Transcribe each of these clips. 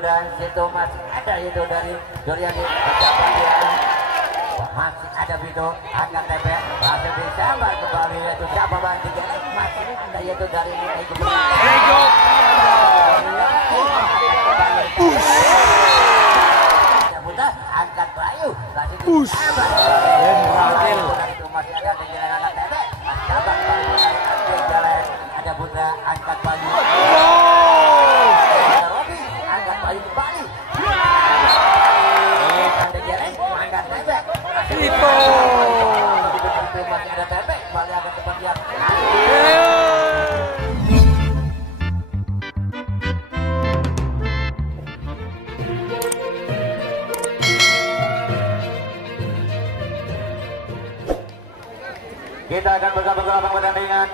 Dan situ masih ada itu dari Doriani ucapan dia masih ada itu angkat TP masih disambar kembali yaitu siapa banting masih ada itu dari Ego angkat Bayu masih disambar itu masih ada di jalan angkat TP sabar ada Putra angkat Bayu Bayu kembali ada Jelek angkat TP itu masih ada TP kembali agak cepat dia kita akan bergabung dalam pertandingan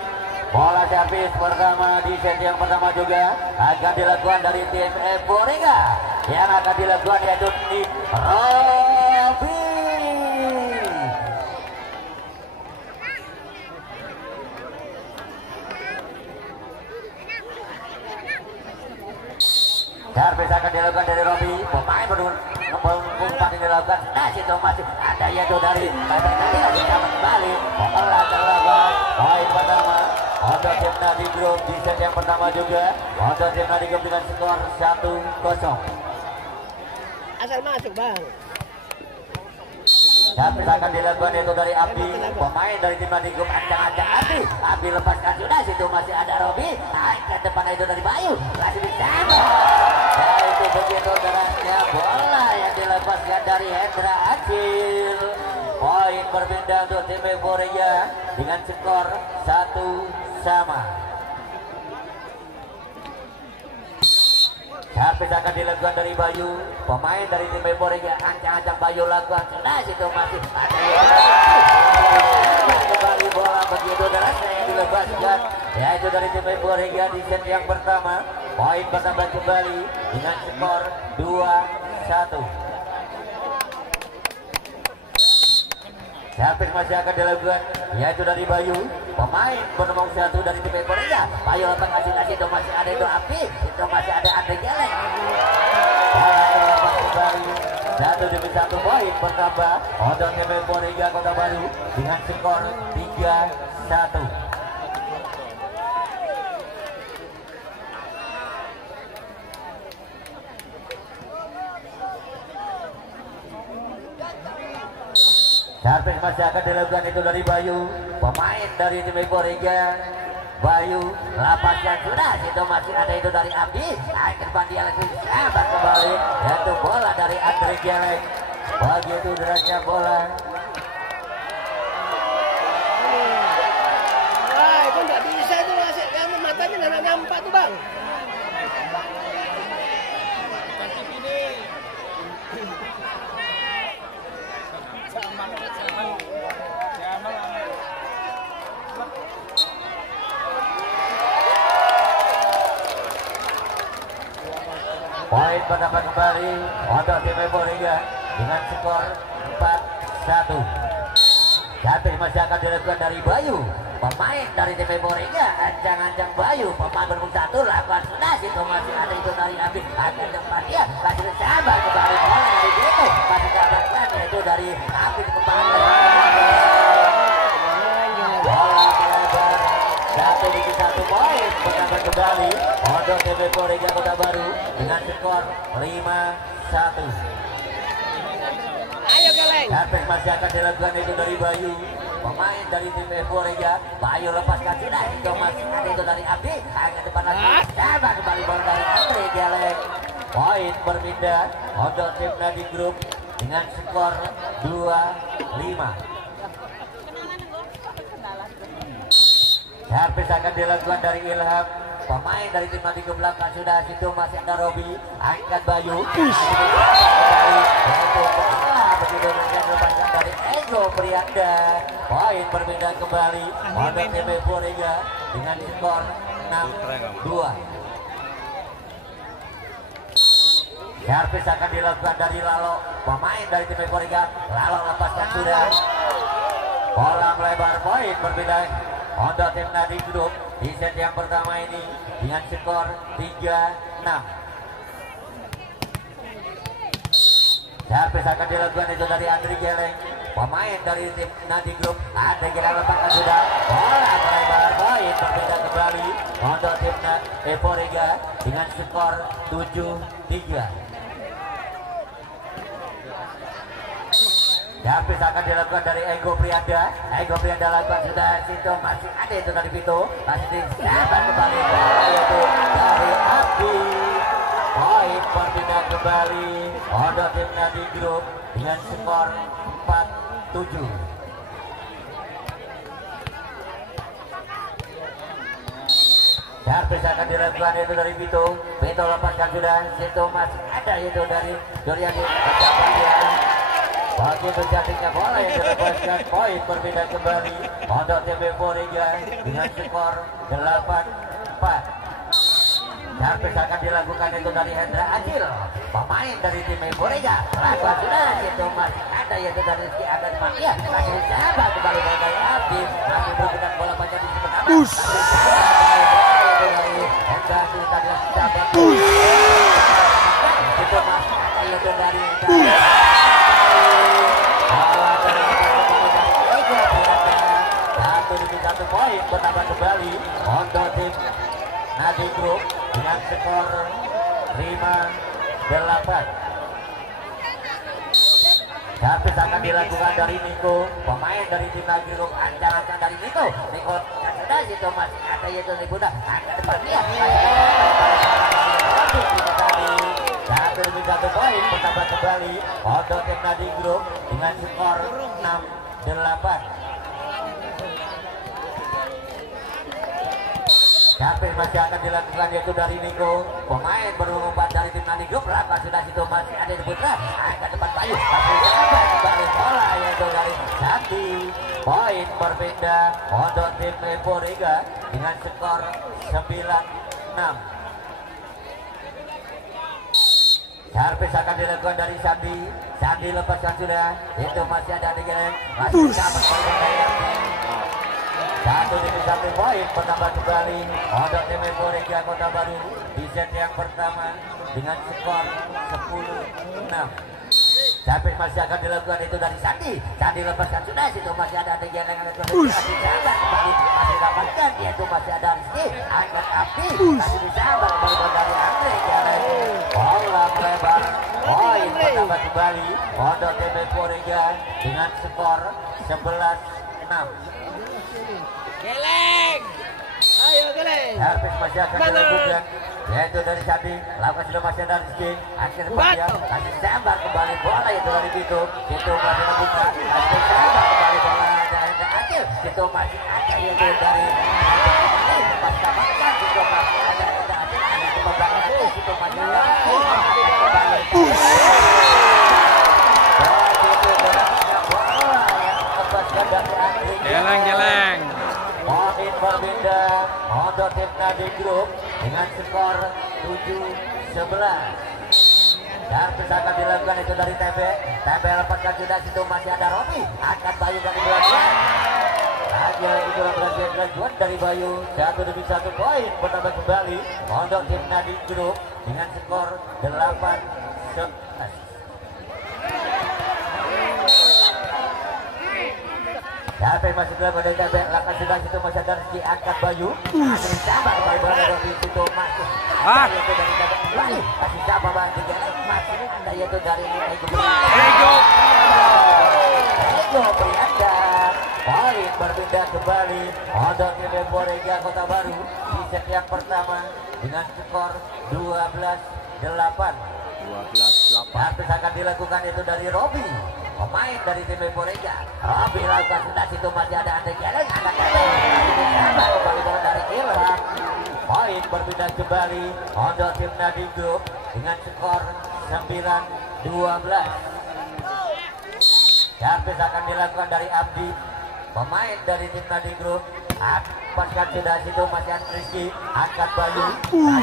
bola servis pertama di set yang pertama juga akan dilakukan dari tim Eborega yang akan dilakukan yaitu di Robi. Servis akan dilakukan dari Robi, pemain umpan yang dilakukan. Nah situ masih ada yaitu dari tadi kembali bola terlawan poin pertama untuk tim Nadi Group di set yang pertama juga untuk tim Nadi Group dengan skor 1-0. Asal masuk bang. Servis akan dilakukan itu dari Abi, pemain dari tim Nadi Group ancang-ancang Abi lepaskan sudah situ masih ada Robi, naik ke depan itu dari Bayu, masih disambut. Ya itu begitu derasnya bola yang dilepaskan dari Hendra Acil. Poin berbeda untuk tim Euphoria dengan skor 1-1. Servis akan dilakukan dari Bayu, pemain dari tim Euphoria ancang-ancang Bayu lakukan sudah situ masih ada kembali bola begitu derasnya yang dilepaskan yaitu dari tim Euphoria di set yang pertama. Poin bertambah kembali dengan skor 2-1. Servis masih akan dilakukan yaitu dari Bayu, pemain bernomor 1 dari tim Euphoria. Bayu lepas kasih itu masih ada itu Api, itu masih ada Andre Jelek. Bola terlepas kembali 1-1 poin bertambah untuk tim Euphoria Kota Baru dengan skor 3-1. Servis masih akan dilakukan itu dari Bayu, pemain dari tim Euphoria. Bayu lepaskan sudah situ masih ada itu dari Abdi, naik ke depan dia lagi sabar kembali yaitu bola dari Andre Jelek. Begitu derasnya bola. Wah itu nggak bisa itu ngasih kamu matanya nggak nampak tuh bang. Poin bertambah kembali untuk tim Euphoria dengan skor 4-1. Servis masih akan dilakukan dari Bayu, pemain dari tim Euphoria ancang-ancang Bayu, pemain bernomor 1 lakukan sudah situ masih ada itu dari Abi akan depan dia masih sabar kembali bola dari itu masih dapatkan yaitu dari Abi kembali bola melebar 1-1 poin bertambah kembali untuk tim Euphoria Kota Baru dengan skor 5-1. Ayo Geleng. Servis masih akan dilakukan itu dari Bayu, pemain dari tim Euphoria. Bayu lepaskan sudah itu masih ada itu dari Abdi akan depan lagi sabar kembali bola dari Andre Jelek. Poin berpindah untuk tim Nadi Group dengan skor 2-5. Servis akan dilakukan dari Ilham, pemain dari tim Nadi ke belakang sudah situ masih ada Robi, angkat Bayu. Begitu lepaskan dari Ego Prianda. Poin berbeda kembali untuk tim Euphoria dengan skor 6-2. Servis akan dilakukan dari Lalo, pemain dari tim Euphoria. Lalo lepaskan sudah. Bola melebar, poin berbeda untuk tim Nadi Group di set yang pertama ini dengan skor 3-6. Servis akan dilakukan itu dari Andri Geleng, pemain dari tim Nadi Group. Andri Geleng lepaskan sudah, bola melebar, poin berbeda kembali untuk tim Euphoria dengan skor 7-3. Servis akan dilakukan dari Ego Prianda. Ego Prianda lakukan sudah, situ masih ada itu dari Vito, masih disabar kembali, bola itu dari Abdi. Poin berpindah kembali untuk tim Nadi Group dengan skor 4-7. Servis akan dilakukan itu dari Vito. Vito lepaskan sudah, situ masih ada itu dari Doriani. Begitu cantiknya bola yang dilepaskan, poin berbeda kembali untuk tim Euphoria dengan skor 8-4. Servis akan dilakukan itu dari Hendra Acil, pemain dari tim Euphoria. Lakukan sudah, itu masih ada yaitu dari Rizky Adan Makia. Masih disabar kembali dari Abdi, masih bergerak bola panjang di sebelah kanan. Dari Hendra Acil tadi disabar. Itu masih ada yaitu dari satu poin bertambah kembali untuk tim Nadi Group dengan skor 5-8. Servis akan dilakukan dari Niko, pemain dari tim Nadi Group. Ancaman dari Niko sudah situ masih ada yaitu Libuda. Ada depan dia. Satu poin bertambah kembali untuk tim Nadi Group dengan skor 6-8. Servis masih akan dilakukan yaitu dari Niko, pemain berumur 4 dari tim Nadi Group. Rapa sudah situ masih ada di putra, angkat depan Bayu, tapi sampai kembali bola yaitu dari Santi. Poin berpindah untuk tim Euphoria dengan skor 9-6. Servis akan dilakukan dari Santi. Santi lepaskan sudah, itu masih ada di jalan, masih sama satu poin bertambah kembali untuk tim Euphoria Kota Baru di set yang pertama dengan skor 10-6. Servis masih akan dilakukan itu dari Sandi. Sandi lepaskan sudah, situ masih ada yang masih sabar kembali, masih dapatkan yaitu masih ada Rizky, angkat Api, masih disabar kembali dari Andre Geleng. Bola melebar, poin bertambah kembali untuk tim Euphoria dengan skor 11-6. Geleng. Ayo Geleng. Servis masih akan dilakukan yaitu dari Sandi. Lakukan sudah masih ada Rizky. Akhir dia masih sambar kembali bola yaitu dari Vito. Itu masih membuka. Masih sambar kembali bola dari Acil. Itu masih ada yaitu dari masih dapatkan. Itu masih ada Acil. Ada pembangunan Acil. Itu masih ada. Geleng. Poin berbeda untuk tim Nadi Group dengan skor 7-11. Servis akan dilakukan itu dari TB. TB lepaskan sudah, situ masih ada Robi. Akan Bayu dari belakang. Aja itu berlanjut dari Bayu. 1-1 poin bertambah kembali untuk tim Nadi Group dengan skor 8-11. Servis masih dilakukan dari TB. Lakukan sudah, situ masih ada Rizky, angkat Bayu. Masih sabar kembali bola dari situ masih. Yaitu dari TB kembali. Masih sabar banget Geleng. Masih ada yaitu dari Ego Prianda. Poin berpindah kembali untuk tim Euphoria Kota Baru di set yang pertama dengan skor 12-8. Servis akan dilakukan itu dari Robi, pemain dari tim Euphoria. Robi lakukan sudah, situ masih ada Andre Geleng. Angkat kembali bola dari Ilham. Poin berpindah kembali untuk tim Nadi Group dengan skor 9-12. Servis akan dilakukan dari Abdi, pemain dari tim Nadi Group. Lepaskan sudah, situ masih ada Rizky, angkat Bayu. Bola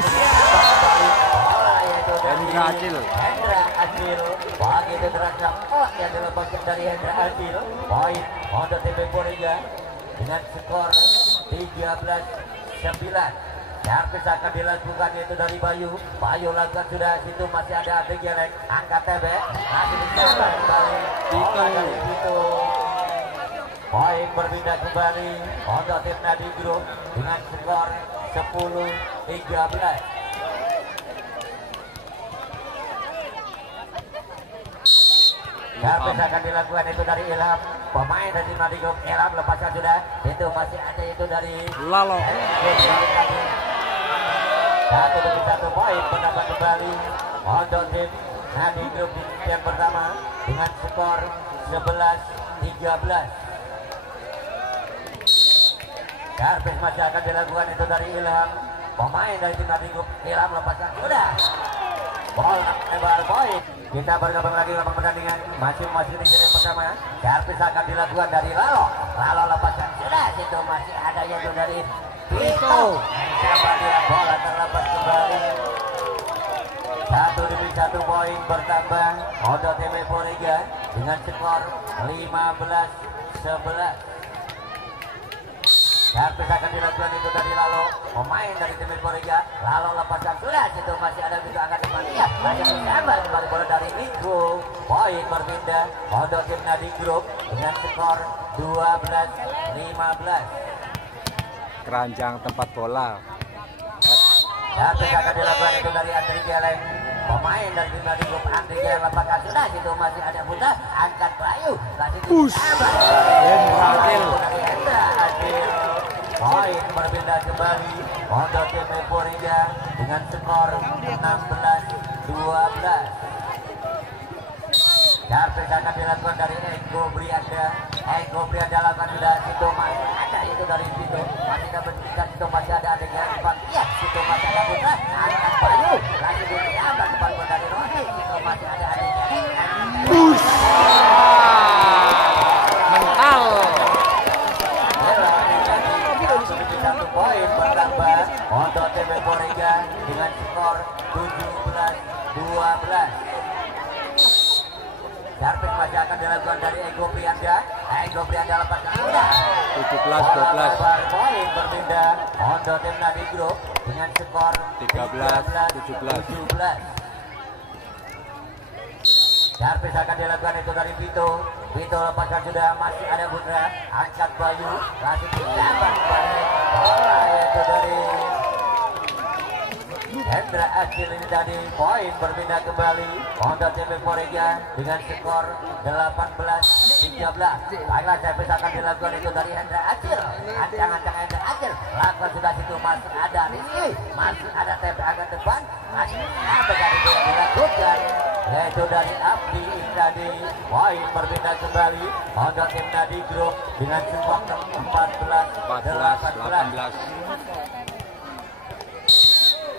yaitu dari Hendra Acil. Begitu derasnya bola yang dilepaskan dari Hendra Acil. Poin untuk tim Euphoria dengan skor 13-9. Servis akan dilakukan itu dari Bayu. Bayu lakukan sudah, situ masih ada Adek Geleng. Angkat TB, masih dicatat kembali. Itu poin berpindah kembali untuk tim Nadi Group dengan skor 10-13. Servis akan dilakukan itu dari Ilham, pemain dari tim Nadi Group. Ilham lepaskan sudah, itu masih ada itu dari Lalo. Satu poin mendapat kembali untuk tim Nadi Group di yang pertama dengan skor 11-13. Servis masih akan dilakukan itu dari Ilham, pemain dari tim Nadi Group. Ilham lepaskan sudah, bola lebar poin. Kita bergabung lagi dalam pertandingan masing-masing di set pertama. Servis akan dilakukan dari Lalo. Lalo lepaskan sudah, situ masih ada yaitu dari Vito. Bola terlepas kembali. 1-1 poin bertambah untuk tim Euphoria dengan skor 15-11. Servis akan dilakukan itu dari Lalo, pemain dari tim Euphoria. Lalo lepaskan sudah, situ masih ada Vito angkat depan. Iya, banyak disambar kembali bola dari Vito. Poin berpindah untuk tim Nadi Group dengan skor 12-15. Keranjang tempat bola. Servis akan dilakukan itu dari Andri Geleng, pemain dari tim Nadi Group. Andri Geleng lepaskan sudah, situ masih ada Buta, angkat Bayu. Hendra Adil. Poin berpindah kembali untuk tim Euphoria dengan skor 16-12. Servis akan dilakukan dari Ego Brianda. Ego Brianda lakukan sudah, situ masih ada itu dari Vito. Masih dapat tingkat, situ masih ada adik yang depan. Iya, situ masih ada Putra. Angkat Bayu. Lagi diambil depan dari Roni. Situ masih ada adik yang mental. Satu poin bertambah untuk tim Euphoria dengan skor 17-12. Servis masih akan dilakukan dari Ego Prianda. Ego Prianda lepaskan sudah. 17-12. Poin berpindah untuk tim Nadi Group dengan skor 13-17. Servis akan dilakukan itu dari Vito. Vito lepaskan sudah, masih ada Putra. Angkat Bayu, langsung disambar kembali. Bola itu dari Hendra Acil ini tadi. Poin berpindah kembali untuk tim Euphoria dengan skor 18-13. Baiklah, servis akan dilakukan itu dari Hendra Acil. Ancang-ancang Hendra Acil. Lakukan sudah, situ masih ada Rizky, masih ada TP agak depan. Masih ada dari itu yang dilakukan, yaitu dari Abdi tadi. Poin berpindah kembali untuk tim Nadi Group dengan skor 14-18.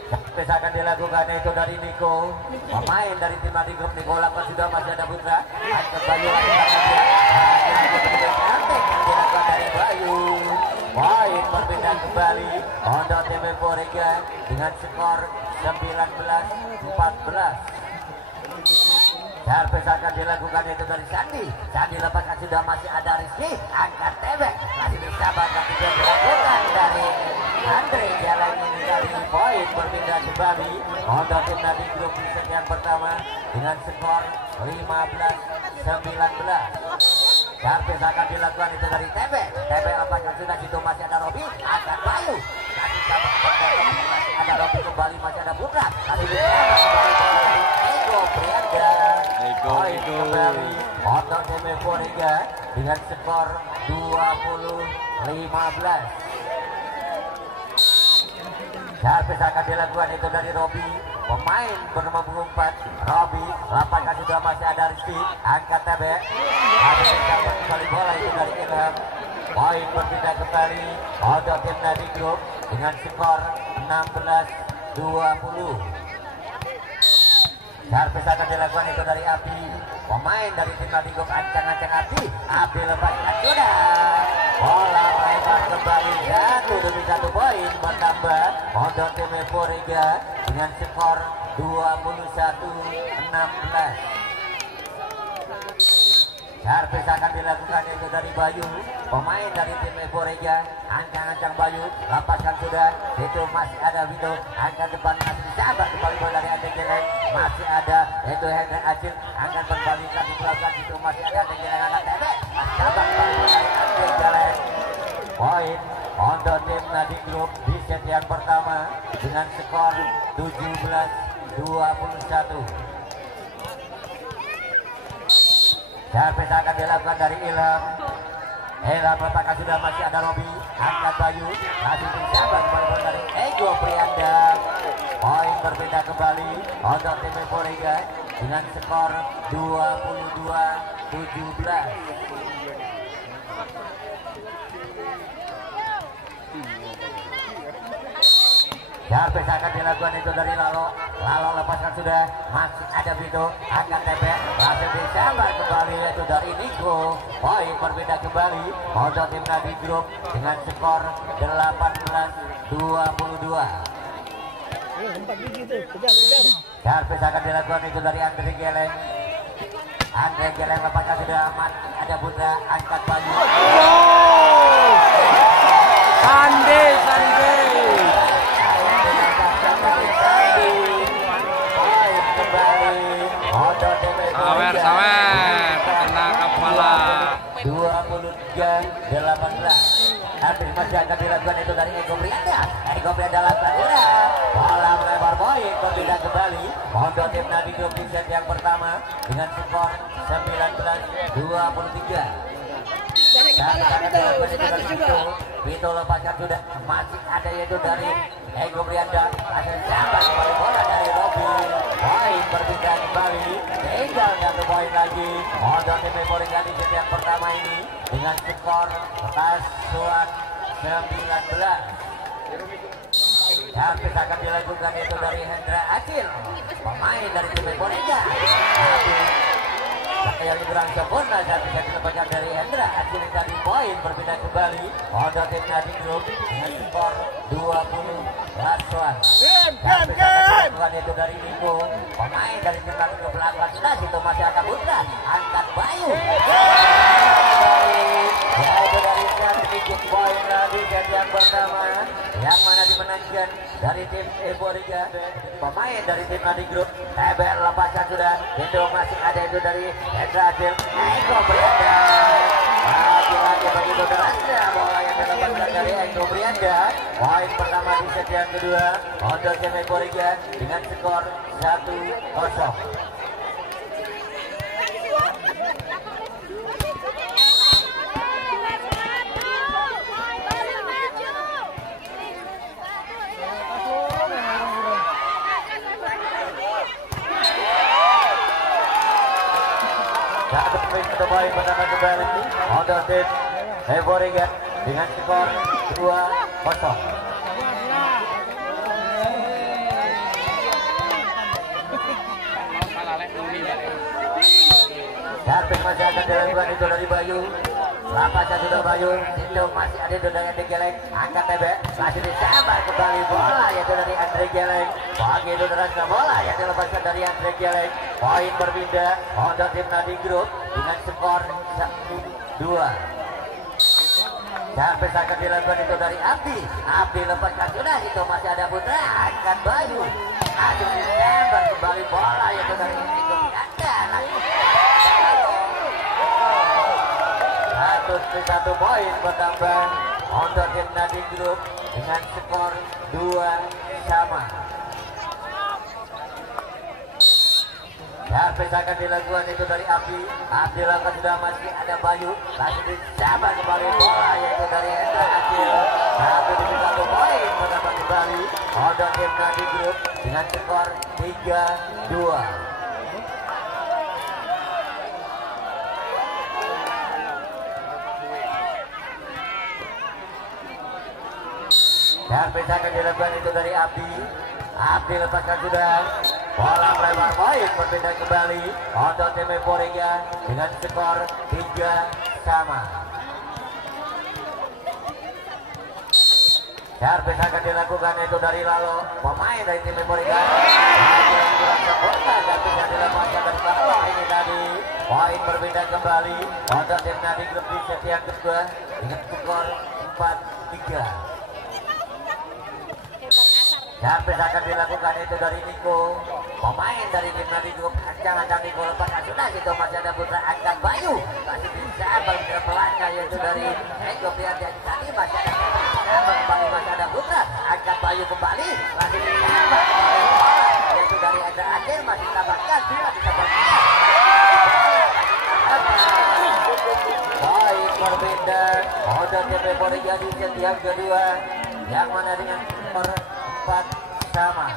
Servis akan dilakukan itu dari Niko, pemain dari tim Nadi Group. Niko lakukan sudah, masih ada Putra. Angkat Bayu lagi dia. Dilakukan dari Bayu. Poin berpindah kembali untuk tim Euphoria dengan skor 19-14. Servis akan dilakukan itu dari Sandi. Sandi lepaskan sudah, masih ada Rizky. Angkat tebek, masih disabar tapi dia dilakukan dari Andre. Jalan ini dari poin berpindah kembali untuk tim Nadi Group di set yang pertama dengan skor 15-19. Servis akan dilakukan itu dari tebek. Tebek lepaskan sudah, situ masih ada Robi. Angkat Bayu. Nanti sama kembali masih ada Robi kembali, masih ada Putra. Nanti disabar kembali dari Ego Prianda. Poin kembali untuk tim Euphoria dengan skor 20-15. Servis akan dilakukan itu dari Robi, pemain bernama 4. Robi lepaskan sudah, masih ada Rizky. Angkat tebek, ada kembali bola itu dari Ilham. Poin berpindah kembali untuk tim Nadi Group dengan skor 16-20. Servis akan dilakukan itu dari Abdi, pemain dari tim Nadi Group. Ancang-ancang Abdi. Abdi lepaskan sudah, bola lebar kembali. 1-1 poin bertambah untuk tim Euphoria dengan skor 21-16. Servis akan dilakukan itu dari Bayu, pemain dari tim Evoreja. Ancang-ancang Bayu, lepaskan sudah. Itu masih ada Vito, angkat depan masih disabat kembali dari Ade Geleng. Masih ada itu Hendrik Acil, angkat berbalikan di belakang itu masih ada Ade Geleng, angkat tebek. Sabat kembali dari Ade Geleng. Poin untuk tim Nadi Group di set yang pertama dengan skor 17-21. Servis akan dilakukan dari Ilham. Ilham letakkan sudah, masih ada Robi, angkat Bayu, masih disabat kembali dari Ego Prianda. Poin berbeda kembali untuk tim Evoreja dengan skor 22-17. Servis akan dilakukan itu dari Lalo. Lalo lepaskan sudah, masih ada Vito, angkat tebek, masih disabat kembali itu dari Niko. Poin berbeda kembali untuk tim Nadi Group dengan skor 18-22. Servis akan dilakukan itu dari Andre Geleng. Andre Geleng lepaskan sudah, masih ada Putra, angkat Bayu. Sandi, Sandi. Sawer, kena kepala. 23-18. Habis masih akan dilakukan itu dari Ego Prianda. Ego Prianda lakukan bola melebar, poin berbeda kembali untuk tim Nadi Group di set yang pertama dengan skor 19-23. Vito lepaskan sudah, masih ada yaitu dari Ego Prianda, masih sampai kembali bola dari Robi. Poin berbeda kembali, tinggal satu poin lagi untuk tim Evoreja di set yang pertama ini dengan skor Kasuan 19. Servis akan dilakukan itu dari Hendra Acil, pemain dari tim Evoreja. Yang kurang sempurna saat bisa dilepaskan dari Hendra Acil tadi. Poin berbeda kembali untuk tim Nadi Group dengan skor 20 Kasuan. Servis akan dilakukan itu dari Niko, pemain dari tim Nadi Group. Sudah situ masih akan Putra, angkat Bayu. Yaitu dari sedikit poin lagi set yang pertama yang mana dimenangkan dari tim Evoreja, pemain dari tim Nadi Group. Tebel lepaskan sudah, itu masih ada itu dari Hendra Acil. Ego Prianda, lagi-lagi begitu derasnya bola yang dilepaskan dari Ego Prianda. Poin pertama di set yang kedua untuk tim Evoreja dengan skor 1-0. Satu poin pertama kembali untuk tim Evoreja dengan skor 2-0. Servis masih akan dilakukan itu dari Bayu. Lapasnya sudah Bayu, itu masih ada itu dari Andre Geleng, angkat tebek, masih disambar kembali bola yaitu dari Andre Geleng. Pagi itu derasnya bola yang dilepaskan dari Andre Geleng. Poin berbeda untuk tim Nadi Group dengan skor 1-2. Servis akan dilakukan itu dari Abdi. Abdi lepaskan sudah, itu masih ada Putra, angkat Bayu, masih disambar kembali bola yaitu dari Ego Prianda. Satu poin bertambah untuk tim Nadi Group dengan skor 2-2. Servis akan dilakukan itu dari Abdi. Abdi lakukan sudah, masih ada Bayu, masih disabar kembali bola yaitu dari Hendra Acil. Satu poin bertambah kembali untuk tim Nadi Group dengan skor 3-2. Servis akan dilakukan itu dari Abdi. Abdi lepaskan sudah, bola melebar, poin berbeda kembali untuk tim Evoreja dengan skor 3-3. Servis akan dilakukan itu dari Lalo, pemain dari tim Evoreja. Kurang sempurna dan bisa dilepaskan dari Lalo ini tadi. Poin berbeda kembali untuk tim Nadi Grup di set yang kedua dengan skor 4-3. Servis akan dilakukan itu dari Niko, pemain dari tim Nadi Grup. Ancang-ancang Niko lepas sudah situ masih ada Putra Angkat Bayu, masih bisa bergerak pelanggar yaitu dari Ego Priandia. Tadi masih ada kembali masih ada Putra Angkat Bayu kembali, masih bisa yaitu dari Ego Akhir masih tambahkan bila bisa bergerak. Baik berbeda untuk tim Borega di set yang kedua yang mana dengan skor 4 sama.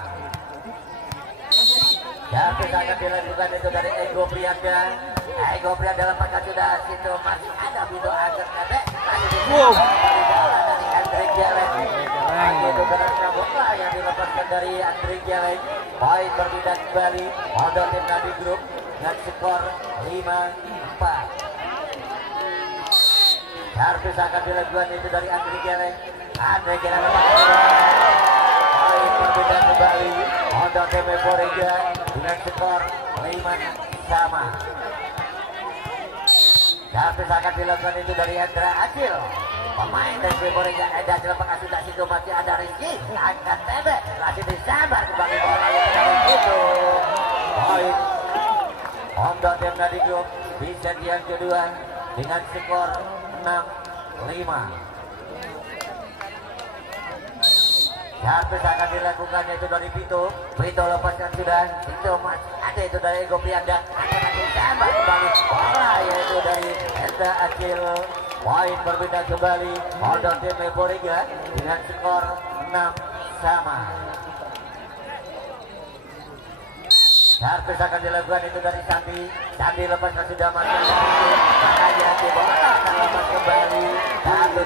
Servis akan dilakukan itu dari Ego Prianda. Ego Prianda lepaskan sudah situ masih ada Bido Agar Nebek. Masih jalan dari Andre Jelek. Itu karena bola yang dilepaskan dari Andre Jelek. Poin berbeda kembali untuk tim Nadi Grup dengan skor 5-4. Servis akan dilakukan itu dari Andre Jelek. Andre Jelek berbeda kembali untuk tim Borega dengan skor 5 sama. Servis akan dilakukan itu dari Hendra Acil, pemain dari Borega. Hendra Acil sudah situ masih ada Rizky angkat tebe masih disabar kembali bola yang dari situ. Poin untuk tim Nadi Grup di set yang kedua dengan skor 6-5. Servis akan dilakukan itu dari Vito. Vito lepaskan sudah. Itu masih ada itu dari Ego Prianda. Akan ditambah kembali bola yaitu dari Hendra Acil. Poin berbeda kembali untuk tim Borega dengan skor 6 sama. Servis akan dilakukan itu dari Sandi. Sandi lepaskan sudah masuk. Makanya di bola akan lepas kembali. 1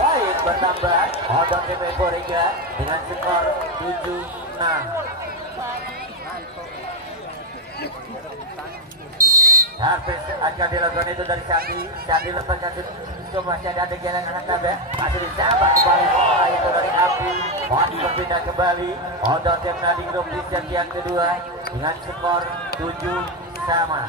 poin bertambah untuk tim Borega dengan skor 7-6. Servis akan dilakukan itu dari Sandi. Sandi lepaskan itu masih ada jalan anak tabe. Masih disabar kembali bola itu dari Api. Poin berpindah kembali untuk tim Nadi Grup di set yang kedua dengan skor 7 sama.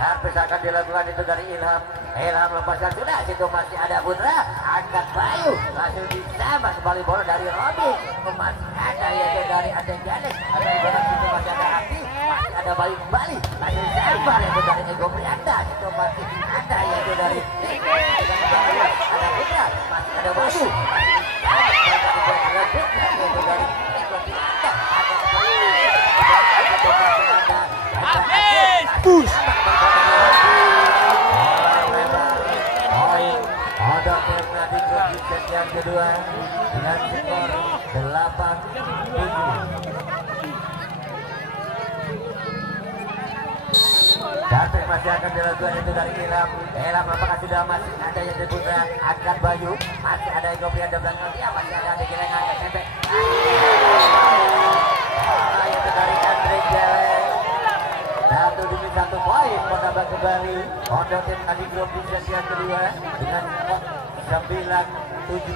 Servis akan dilakukan itu dari Ilham. Ilham lepaskan sudah situ masih ada Putra Angkat Bayu masih disabar kembali bola dari Robi. Masih ada yaitu dari Ade Janek. Ada di belakang situ masih ada Api. Masih ada Bayu kembali. Masih disabar yaitu dari Ego Prianda. Situ masih ada yaitu dari ada Putra. Masih ada Bayu. Yaitu dari Ego Prianda. Ada push. Ada tim Nadi Grup di set yang kedua dengan skor 8-7. Servis masih akan dilakukan itu dari Ilham. Ilham apakah sudah masih ada yang Putra Angkat Bayu. Masih ada Ego Prianda belakang dia. Masih ada Geleng angkat Sebek. Itu dari Andre Jelek. 1 poin menambah kembali untuk tim Nadi Grup di set yang kedua dengan skor 9-7.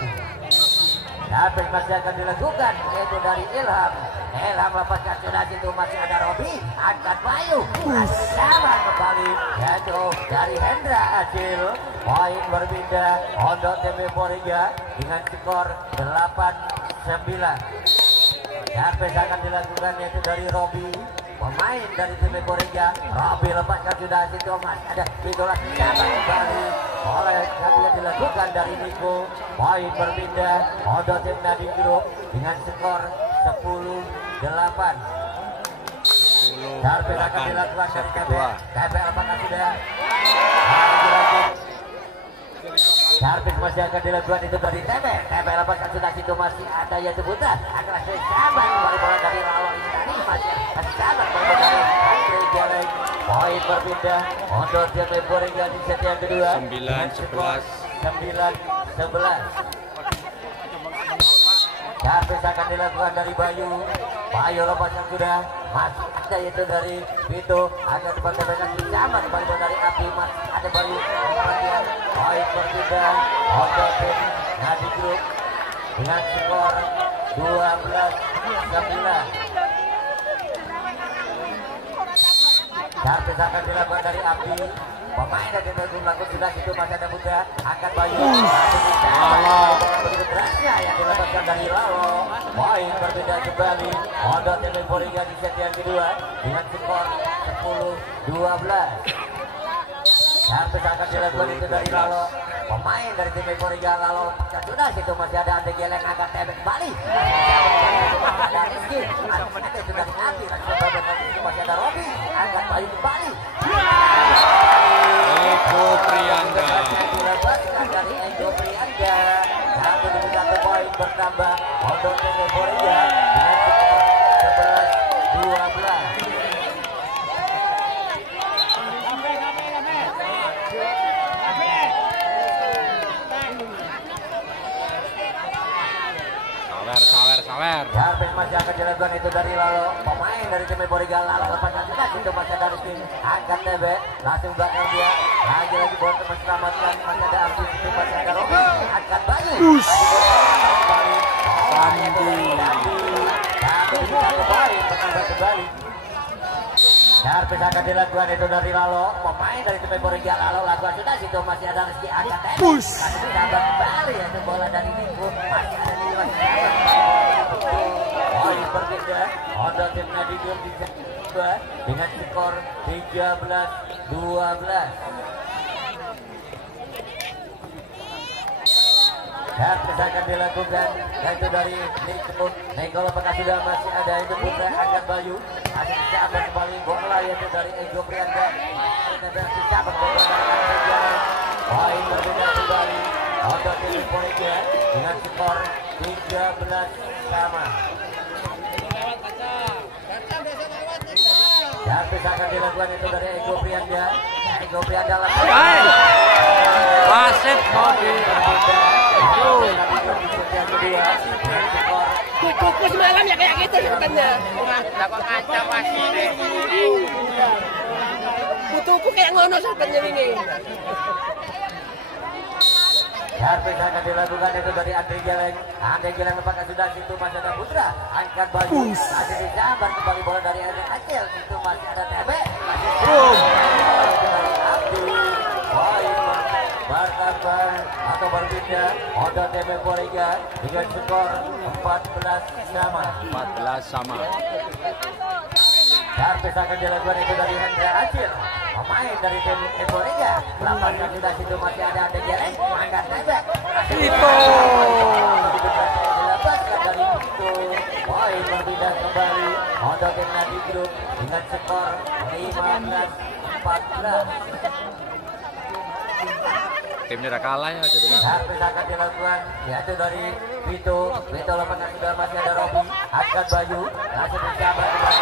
Servis masih akan dilakukan yaitu dari Ilham. Ilham lepaskan sudah situ masih ada Robi Angkat Bayu masih disabar kembali yaitu dari Hendra Acil. Poin berbeda untuk tim Borega dengan skor 8-9. Servis akan dilakukan yaitu dari Robi, pemain dari tim Borega. Robi lepaskan sudah situ masih ada Idola disabar kembali oleh yang dilakukan dari Niko. Poin berbeda untuk tim Nadi Grup dengan skor 10-8. Servis akan dilakukan dari KP apakah sudah servis masih akan dilakukan itu dari TP lepaskan sudah situ masih ada yaitu Putra akan sabar kembali bola dari Rawa ini tadi masih sabar bola dari Andre Jelek. Poin berbeda untuk tim Borega di set yang kedua 9-11. Servis akan dilakukan dari Bayu. Bayu lepaskan sudah masih ada yaitu dari Vito agar depan-depan sama kembali dari Abi masih ada Bayu. Kemudian poin berbeda untuk tim Nadi Grup dengan skor 12-9. Servis akan dilakukan dari Abdi. Pemain dari tim laku sudah situ masih ada Putra. Angkat Bayu. Lalo. Begitu derasnya yang dilepaskan dari Lalo. Poin berbeda kembali. Odot yang Memoriga di set yang kedua dengan skor 10-12. Servis akan dilakukan itu dari Lalo. Pemain dari tim Memoriga Lalo. Sudah situ masih ada Ande Geleng angkat tebek kembali. Ada Rizky. Ada sudah diambil. Masih ada Robi. Angkat Bayu kembali. Eko Prianda. Dilepaskan dari Eko Prianda. Satu demi satu poin bertambah. Odot tim Memoriga dengan skor 11-12. Sawer. Servis masih akan dilakukan itu dari Lalo. Pemain dari tim Memoriga Lalo lepaskan sudah itu masih ada Rizky. Angkat TB langsung belakang dia. Lagi bola terselamatkan masih ada Abdi itu masih ada Robi. Angkat Bayu. Satu poin bertambah kembali. Servis akan dilakukan itu dari Lalo. Pemain dari tim Memoriga Lalo lakukan sudah situ masih ada Rizky. Angkat TB. Masih sabar kembali itu bola dari Niku. Masih ada di luar. Poin berbeda. Odot tim Nadigur di set kedua dengan skor 13-12. Servis akan dilakukan yaitu dari Niku. Niku apakah sudah masih ada itu Putra angkat Bayu. Masih dicapai kembali bola yaitu dari Ego Prianda. Dicapai bola dari Jalan. Poin berbeda kembali. Odot tim Memoriga dengan skor 13 sama. Servis akan dilakukan itu dari Ego Prianda. Ego Prianda langsung. Wasit mau di. Kuku semalam ya kayak gitu katanya. Dapat ngacak wasit. Kutuku kayak ngono katanya ini. Servis akan dilakukan itu dari Andre Geleng. Andre Geleng apakah sudah situ masih ada Putra. Angkat Bayu. Masih disambar kembali bola dari Andre Acil. Situ masih ada TB. Masih dari Abdi. Poin bertambah atau berbeda. Odot tim Memoriga dengan skor 14 sama. 14 sama. Servis akan dilakukan itu dari Hendra Acil. Pemain dari tim Memoriga. Lepaskan sudah situ masih ada Andre Geleng. Angkat tebek. Itu. Dilepaskan dari itu. Poin berbeda kembali. Odot tim Nadi Group dengan skor 15-14. Timnya udah kalah ya jadi. Servis akan dilakukan yaitu dari Vito. Vito lepaskan sudah masih ada Robi. Angkat Bayu. Langsung disabar kembali.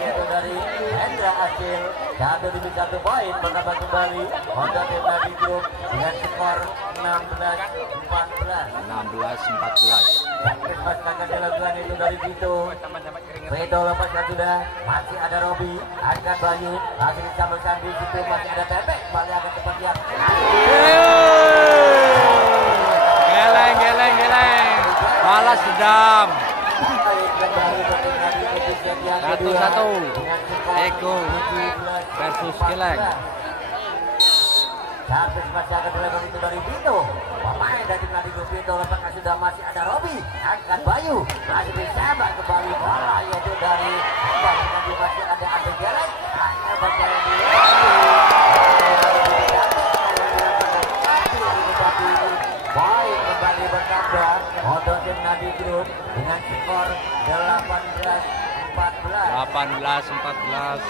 Yaitu dari Hendra Acil. Satu demi satu poin bertambah kembali. Odot tim Nadi Group dengan skor 16-14. 16-14. Servis masih akan dilakukan itu dari Vito. Vito lepaskan sudah masih ada Robi. Angkat Bayu. Langsung disabarkan di situ masih ada Tebek. Kembali akan tempat yang Geleng. Balas dendam. Satu. Eko versus Geleng. Servis masih akan dilakukan itu dari Vito. Pemain dari tim Nadi Group Vito lepaskan sudah masih ada Robi. Angkat Bayu. Masih disabar kembali bola yaitu dari masih ada Andre Geleng. Hanya berjalan di poin kembali bertambah. Odot tim Nadi Group dengan skor 18-14. 18-14.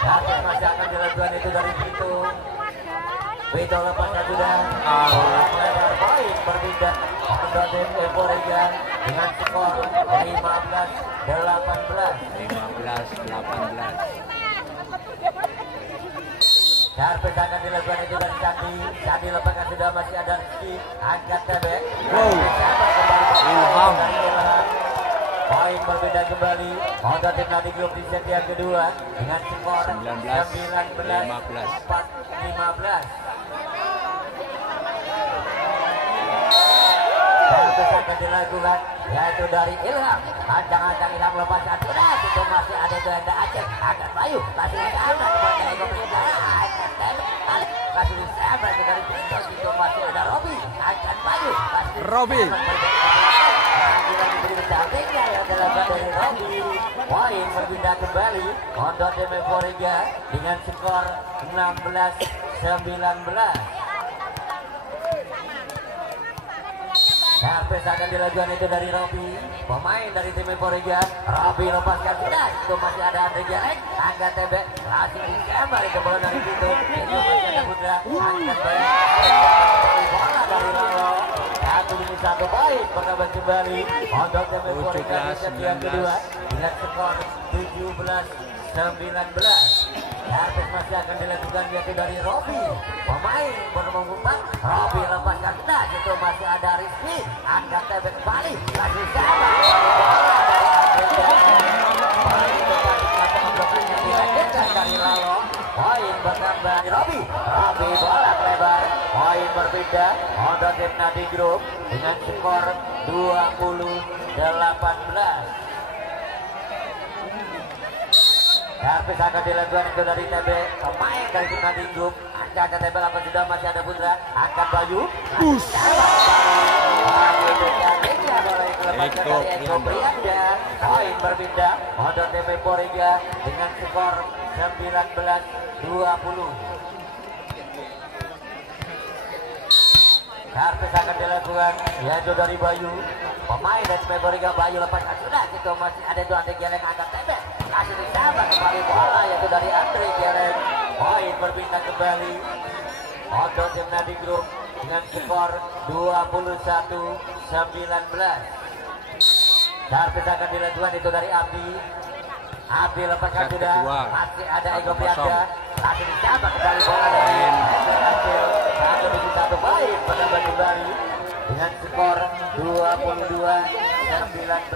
Servis masih akan dilakukan itu dari Vito. Vito lepaskan sudah. Lebar poin berbeda. Odot tim Memoriga dengan skor 15-18. 15-18. Servis akan dilakukan itu dari Candi. Candi lepaskan sudah masih ada Rizky. Angkat tebek. Ilham. Poin berbeda kembali. Odot tim Nadi Group di set yang kedua dengan skor 19-15. Servis akan dilakukan yaitu dari Ilham. Ancang-ancang Ilham lepaskan sudah, itu masih ada ganda Aceh. Akan Bayu masih ada kepada Ego Penjara. Kasih sabar dari Pinto, itu masih ada Robi. Akan Bayu Robi. Poin berpindah kembali untuk tim Euforia dengan skor 16-19. Servis akan dilakukan itu dari Robi, pemain dari tim Euforia. Robi lepaskan sudah, itu masih ada Andre Jelek. Angkat tebek, langsung disambar itu bola dari Pintu. Itu masih ada Putra. Angkat bola dari Lalo. Satu poin bertambah kembali untuk tim Euforia yang kedua dengan skor 17-19. Servis masih akan dilakukan yaitu dari Robi, pemain bernomor 4. Robi lepaskan sudah, itu masih ada Rizky. Angkat tebek kembali, kasih sama dari Lalo. Poin bertambah Robi. Robi bola lebar. Poin berpindah untuk tim Nadi Group dengan skor 20-18. Servis akan dilakukan itu dari TB, pemain dari tim Nadi Group. Angkat TB apa sudah masih ada Putra. Angkat Bayu. Eko Prianda. Poin berpindah untuk tim Euforia dengan skor 19-20. Servis akan dilakukan yaitu dari Bayu, pemain dari Euforia. Bayu lepaskan sudah, itu masih ada itu Andre Geleng. Angkat tebek, kasih disabar kembali bola yaitu dari Andre Geleng. Poin berpindah kembali untuk tim Nadi Group dengan skor 21-19. Servis akan dilakukan itu dari Abdi. Abdi lepaskan sudah, masih ada Ego Prianda. Kasih disabar kembali bola dari Hasil. Satu poin bertambah kembali dengan skor 22-19.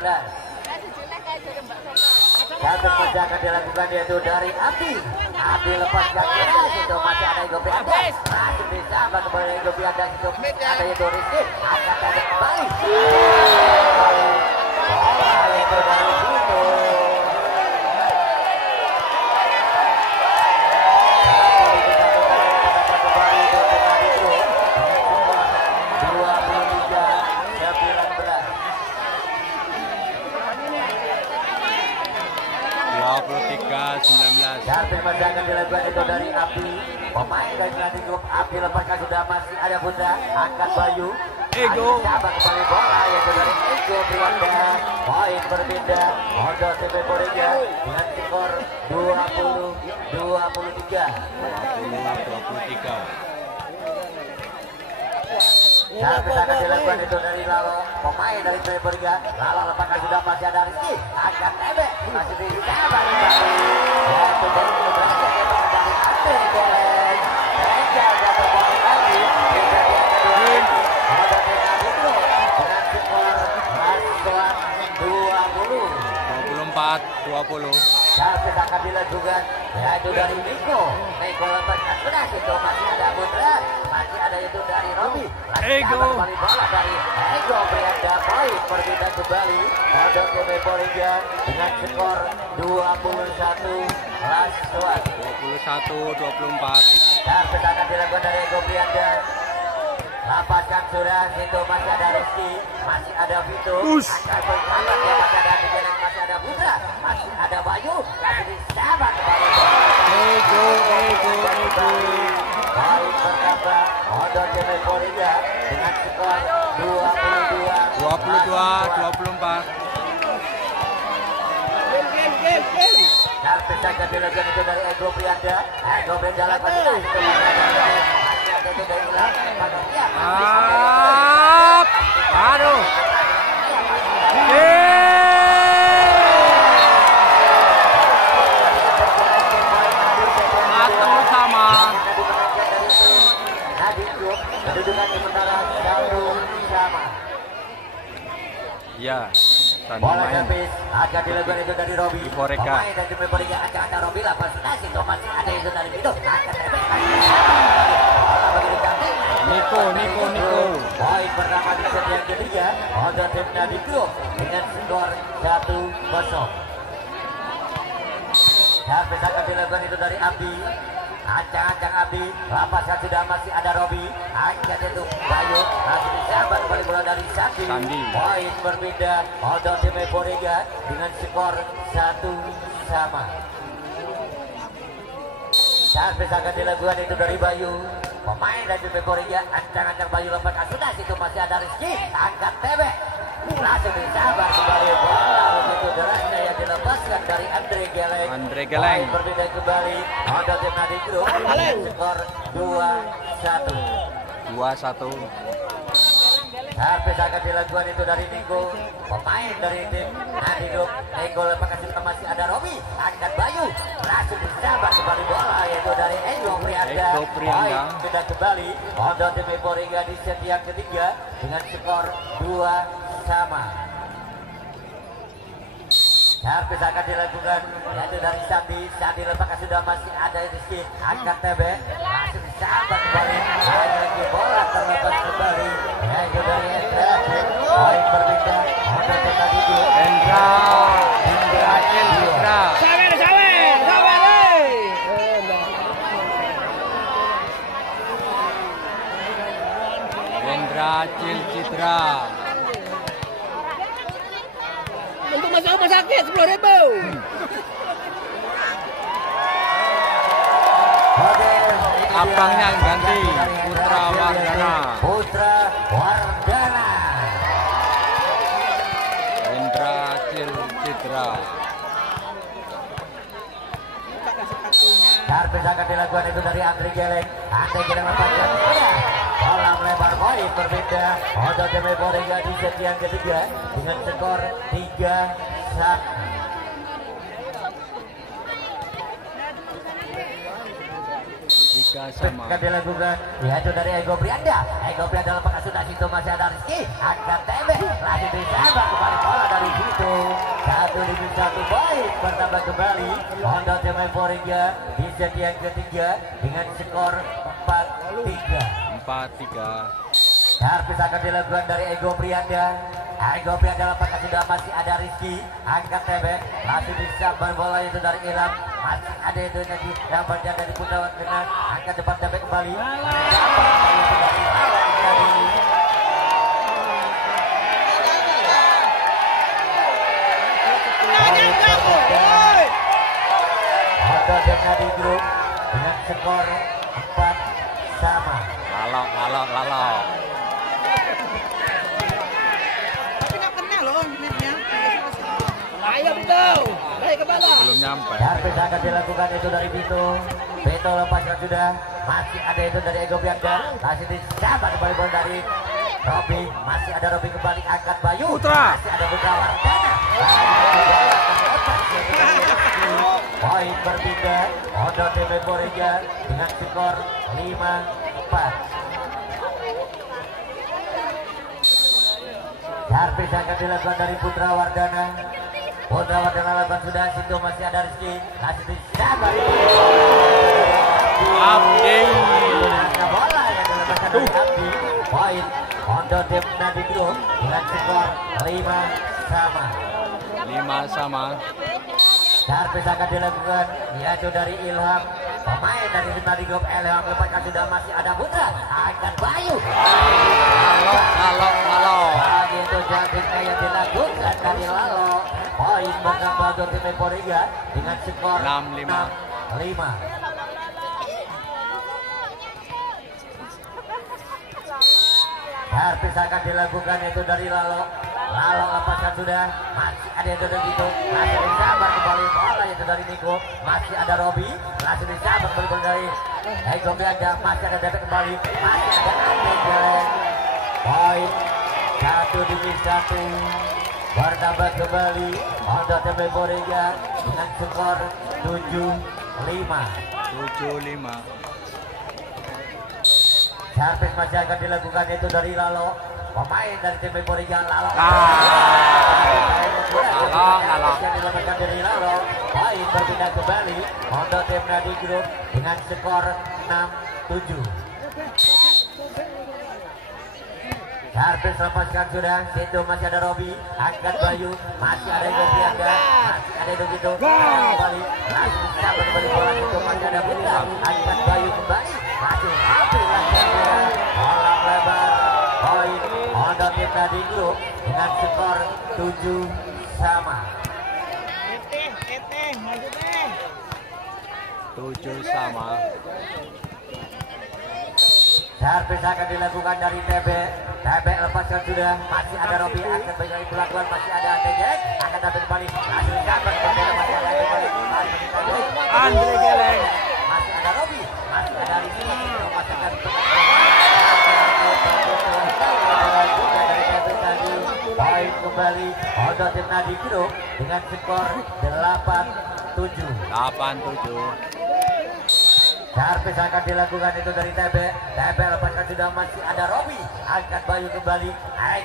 Satu saja akan dilakukan yaitu dari Abdi. Abdi lepaskan keras, itu masih ada Ego Prianda. Masih disabar kembali Ego Prianda, itu ada yaitu Rizky. Akan ada kembali bola itu dari Pintu. Servis masih akan dilakukan itu dari Abdi, pemain dari Nadi Group. Abdi lepaskan sudah, masih ada Putra. Angkat Bayu. Ego coba kembali bola yaitu dari Ego Prianda. Poin berpindah untuk tim Euforia dengan skor 20-23. Servis akan dilakukan itu dari Lalo, pemain dari tim Euforia. Lalo lepaskan sudah, masih ada Rizky. Angkat tebek, masih disabar kembali. Yaitu dari Andre Geleng. Tinggal satu poin lagi. Ada tim Nadi Group dengan skor 24-20. Servis akan dilakukan yaitu dari Niko. Niko lepaskan sudah, itu masih ada Putra. Masih ada itu dari Robi. Ego kembali bola dari Ego Prianda. Poin berpindah kembali untuk tim Euforia dengan skor 21-24. Servis akan dilakukan dari Ego Prianda. Lepaskan sudah, itu masih ada Rizky, masih ada Vito. Akan bersahabat ya, masih ada Dijeleng, masih ada Putra, masih ada Bayu. Kasih disabar kembali bola. Ego. Poin bertambah untuk tim Euforia dengan skor 22-24. Servis akan dilakukan itu dari Ego Prianda. Ego Prianda lakukan sudah, itu masih ada itu dari Ilham. Aduh. Atau sama. Kedudukan sementara satu sama. Ya. Bola servis akan dilakukan itu dari Robi. Pemain dari Euforia akan ada Robi, lapas sudah, itu masih ada itu dari Vito. Akan tebek. Niko. Poin pertama di set yang ketiga untuk tim Nadi Group dengan skor 1-0. Servis akan dilakukan itu dari Abdi. Ancang-ancang Abdi, lapaskan sudah masih ada Robi. Angkat itu Bayu, masih disabat kembali bola dari Sandi. Poin berbeda untuk tim Eborega dengan skor 1-1. Servis akan dilakukan itu dari Bayu. Pemain dari tim Eborega, ancang-ancang Bayu lepaskan sudah, situ masih ada Rizky. Angkat tebek, langsung disabat kembali bola begitu derasnya yang dilepaskan dari Andre Geleng. Berbeda kembali untuk tim Nadi Group skor 2-1. Servis akan dilakukan itu dari Niko, pemain dari tim Nadi Group. Ego lepaskan masih ada Robi, angkat Bayu, langsung disabat kembali bola yaitu dari Ego Prianda. Poin sudah kembali untuk tim Eborega di set yang ketiga dengan skor 2-2. Servis akan dilakukan yaitu dari Sandi lepaskan sudah masih ada Rizky, angkat TB, langsung disabat kembali lagi bola terlepas kembali yaitu dari Hendra. Poin berbeda untuk tim Nadi Group. Hendra. Hendra Citra. Untuk masuk rumah sakit 10.000. Abangnya ganti Putra Wardana. Hendra Citra. Servis akan dilakukan itu dari Andre Geleng. Andre Geleng lepaskan bola melebar. Poin berbeda untuk tim Eborega di set yang ketiga dengan skor 3-1. Akan dilakukan yaitu dari Ego Prianda lepaskan sudah, situ masih ada Rizky, angkat tebe, langsung disabat kembali bola dari situ. 1-1 poin bertambah kembali untuk tim Eborega di set yang ketiga dengan skor 4-3. Servis akan dilakukan dari Ego Prianda lepaskan sudah masih ada Rizky, angkat tebek, langsung disabat bola itu dari Ilham, masih ada itu lagi yang berjaga dari Putra dengan angkat depan tebek kembali. Untuk tim Nadi Group dengan skor 4-4. Lalok. Ayo betul. Baik kepala. Belum nyampe. Servis akan dilakukan itu dari Bito lepaskan sudah, masih ada itu dari Ego Prianda, masih disabat kembali bola dari Robi, masih ada Robi kembali, angkat Bayu, masih ada Putra Wardana. Poin berbeda untuk tim Eborega dengan skor 5-4. Servis akan dilakukan dari Putra Wardana lakukan sudah, situ masih ada Rizky, masih disabar Abdi. bola yang dilepaskan dari Abdi. Poin untuk tim Nadi Group dengan skor 5-5. Servis akan dilakukan yaitu dari Ilham, pemain dari tim Nadi Group. Ilham lepaskan sudah masih ada Putra, angkat Bayu. Lalo. Itu jadinya yang dilakukan dari Lalo. Poin bertambah untuk tim Eborega dengan skor 6-5. Servis akan dilakukan itu dari Lalo lepaskan sudah, masih ada itu dari itu, masih disabar kembali bola itu dari Niko, masih ada Robi, masih disabar kembali dari Ego Prianda, masih ada David kembali, masih ada Andre Geleng. Poin 1-1 bertambah kembali untuk tim Eborega dengan skor 7-5. Servis masih akan dilakukan itu dari Lalo, pemain dari tim Eborega. Lalo yang dilakukan dari Lalo. Poin berpindah kembali untuk tim Nadi Group dengan skor 6-7. Servis lepaskan sudah, situ masih ada Robi, angkat Bayu, masih ada Ego Pianda, masih ada Edo gitu, kembali, langsung sabar kembali bola, situ masih ada Buta, angkat Bayu kembali, masih hampir lagi bola lebar, poin untuk tim Nading Group dengan skor 7-sama. 7-sama. Servis akan dilakukan dari TB. TB lepaskan sudah, masih ada Robi, akan banyak pelakuan, masih ada Andrejek, akan tapi kembali, masih dapat kembali, masih ada kembali, Andre Geleng, masih ada Robi, masih ada Rizky, masih ada poin kembali untuk tim Nading Group dengan skor 8-7. 8-7. Servis akan dilakukan itu dari TB. TB lepaskan sudah, masih ada Robi, angkat Bayu kembali,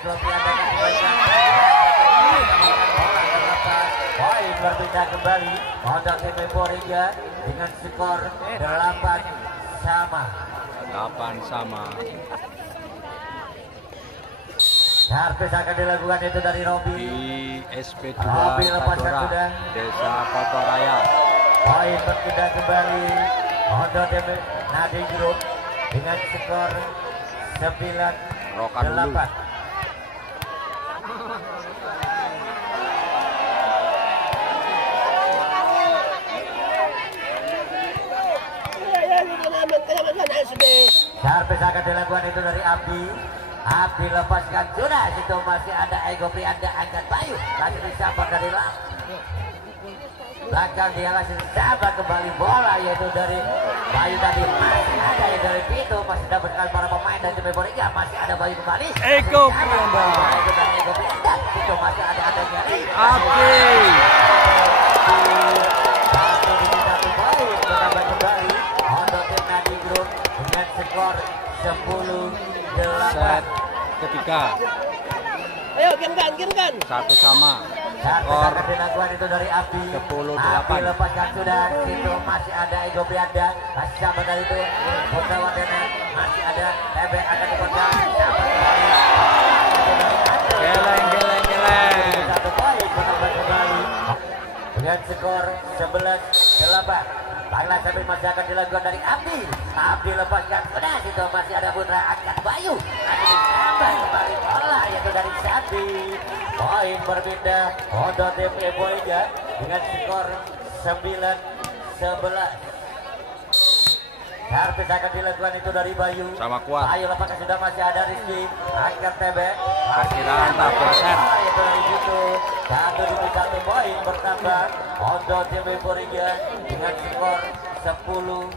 Robi ada kembalikan, poin berpindah kembali untuk tim Euphoria dengan skor 8-sama. 8-sama. Servis akan dilakukan itu dari Robi. Di SP2 Robi lepaskan Kadora, sudah, Desa Kotoraya. poin berpindah kembali untuk tim Nading Group dengan skor 9-8. Rokan dulu. Servis akan dilakukan itu dari Abdi. Abdi lepaskan sudah, situ masih ada Ego Prianda, angkat Bayu, langsung disabar dari belakang, dia langsung disabar kembali bola, yaitu dari Bayu tadi, masih ada yang dari Pito, masih dapatkan para pemain dari tim Euphoria, masih ada Bayu kembali, Ego Prianda, Ego Prianda, situ masih ada Nyari, Abdi. Satu poin menambah kembali untuk tim Nading Group dengan skor 10-8. Set ketiga. Ayo, kirimkan. 1-sama. Servis akan dilakukan itu dari Abdi. 10-8. Abdi lepaskan sudah, situ masih ada Ego Prianda, masih sabar dari itu Putra Wardana, masih ada TB akan dipegang, sabar kembali. Geleng. Satu poin menambah kembali dengan skor 11-8. Baiklah, servis masih akan dilakukan dari Abdi. Abdi lepaskan sudah, situ masih ada Putra, angkat Bayu, masih disabar kembali bola, yaitu dari Sandi. Poin berpindah untuk tim Euphoria dengan skor 9-11. Servis akan dilakukan itu dari Bayu. Sama kuat. Bayu lepaskan sudah, masih ada Rizky, angkat TB. Perkiraan tabel set. Itu dari situ. 1 poin bertambah untuk tim Euphoria dengan skor 10-11.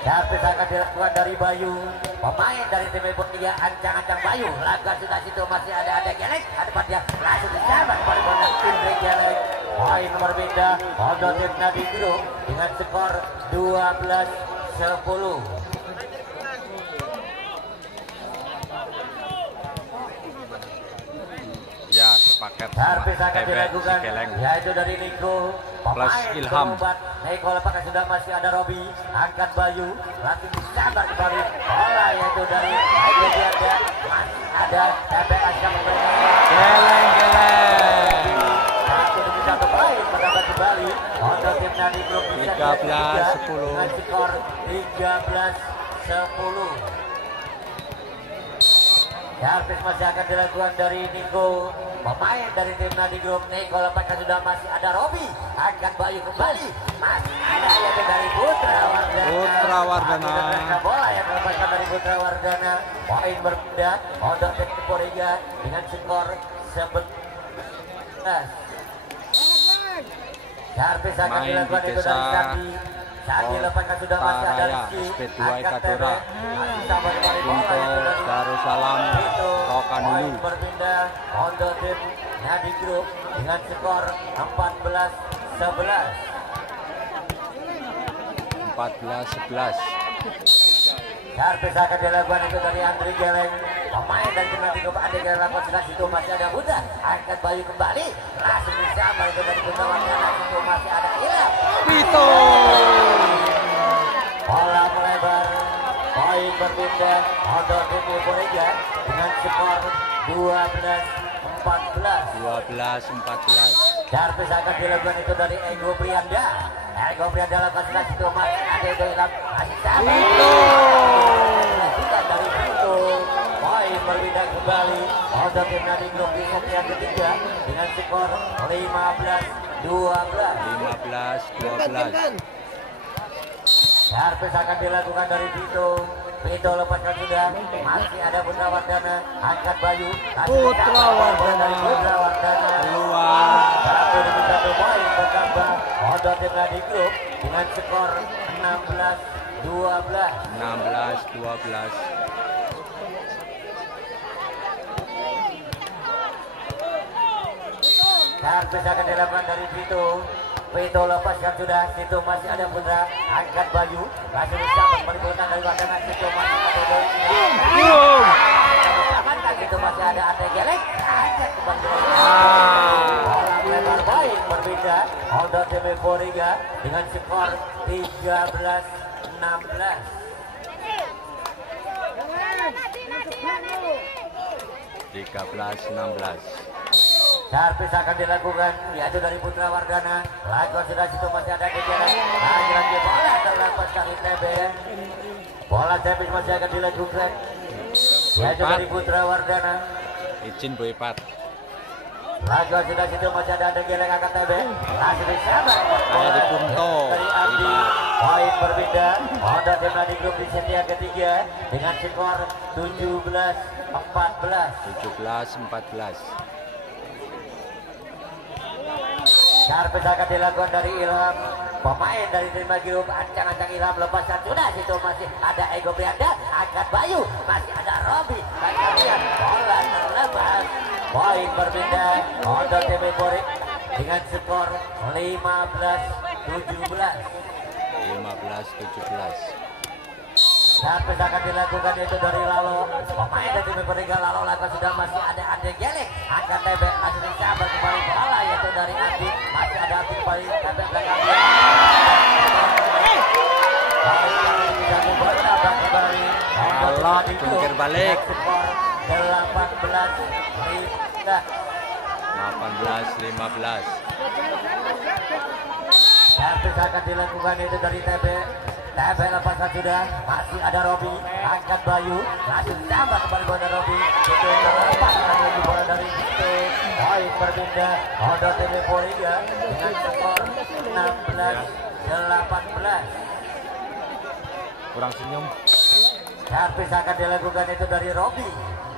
Servis akan dilakukan dari Bayu, pemain dari tim Euphoria, ancang-ancang Bayu, laga sudah situ masih ada Geleng, ada dia langsung disabar kembali bola Andre Geleng. Poin berbeda untuk tim Nading Group dengan skor 12-10. Ya, sepaket Servis akan TB dilakukan, si Geleng. yaitu dari Niko, pemain Ilham. pengumpat. Niko lepaskan sudah, masih ada Robi, angkat Bayu, langsung disabar kembali bola, yaitu dari Ego Prianda, masih ada TBS yang memberikan Geleng. 1 poin mendapat kembali untuk tim Nading Group bisa 13-10. dengan skor 13-10. Servis masih akan dilakukan dari Niko, pemain dari tim Nading Group. Niko lepaskan sudah, masih ada Robi, angkat Bayu kembali, masih ada yaitu dari Putra Wardana. Bola yang dilepaskan dari Putra Wardana. Poin berbeda untuk tim Euphoria dengan skor 11. Servis akan Main dilakukan di itu dari Desa Sandi. Sandi lepaskan sudah, masih ada Kotoraya, Rizky, SP2 angkat Kadora. TB, masih sabar kembali bola Untuk yaitu dari Darussalam Rokan poin dulu. berpindah untuk tim Nading Group dengan skor 14-11. 14-11. Servis akan dilakukan itu dari Andre Geleng, pemain dari tim Nading Group. Andre Geleng lakukan sudah, situ masih ada Buddha, angkat Bayu kembali, langsung disambar itu dari Putra Wardana, situ masih ada Ilham. Pito. Bola melebar, poin berpindah untuk tim Euphoria dengan skor 12-14. 12-14. Servis akan dilakukan itu dari Ego Prianda. Ego Prianda lakukan situ masih ada itu hilang masih sama. Bukan dari itu. Poin berpindah kembali untuk tim Nadi Grup di set yang ketiga dengan skor 15-12. 15-12. Servis akan dilakukan dari Vito. Vito lepaskan sudah. Masih ada Putra Wardana. Angkat Bayu. Putra Wardana. Putra Wardana. Keluar. 1 poin bertambah untuk tim Nadi Grup dengan skor 16-12. 16-12. Servis akan dilakukan dari Vito. Vito lepaskan sudah. Situ masih ada Putra. Angkat Bayu. Langsung disampaikan menimbulkan dari Wardana. Situ masih ada Doi. Situ masih ada Ate Gelek. Angkat kembali. Bola lebar baik berpindah untuk tim Euphoria dengan skor 13-16. 13-16. Servis akan dilakukan yaitu dari Putra Wardana. Lakukan sudah situ masih ada di jalan. Lagi-lagi bola terlepas dari TB. Bola servis masih akan dilakukan yaitu dari Putra Wardana. Izin Bu Ipat. Lakukan sudah situ masih ada geleng angkat TB. Langsung disabar. Ada di Punto. Dari Abdi. Poin berpindah untuk tim Nadi Grup di set yang ketiga dengan skor 17-14. 17-14. Servis akan dilakukan dari Ilham. Pemain dari tim Grup ancang-ancang Ilham lepaskan sudah situ masih ada Ego Prianda. Angkat Bayu. Masih ada Robi. Lihat bola terlepas. Poin berpindah untuk tim Euphoria dengan skor 15-17. 15-17. Servis akan dilakukan itu dari Lalo. Pemain dari tim Euphoria Lalo lakukan sudah masih ada Ade Gelek. Angkat TB masih disabar kembali bola yaitu dari Adi. Masih ada Adi kembali TB belakang. Alot jungkir balik. Skor 18-15. 18-15. Servis akan dilakukan itu dari TB. TB lepaskan sudah. Masih ada Robi. Angkat Bayu. Langsung tambah kembali bola Robi. Itu terlepas lagi bola dari itu. Poin berpindah untuk tim Euphoria dengan skor 16-18. Kurang senyum. Servis akan dilakukan itu dari Robi.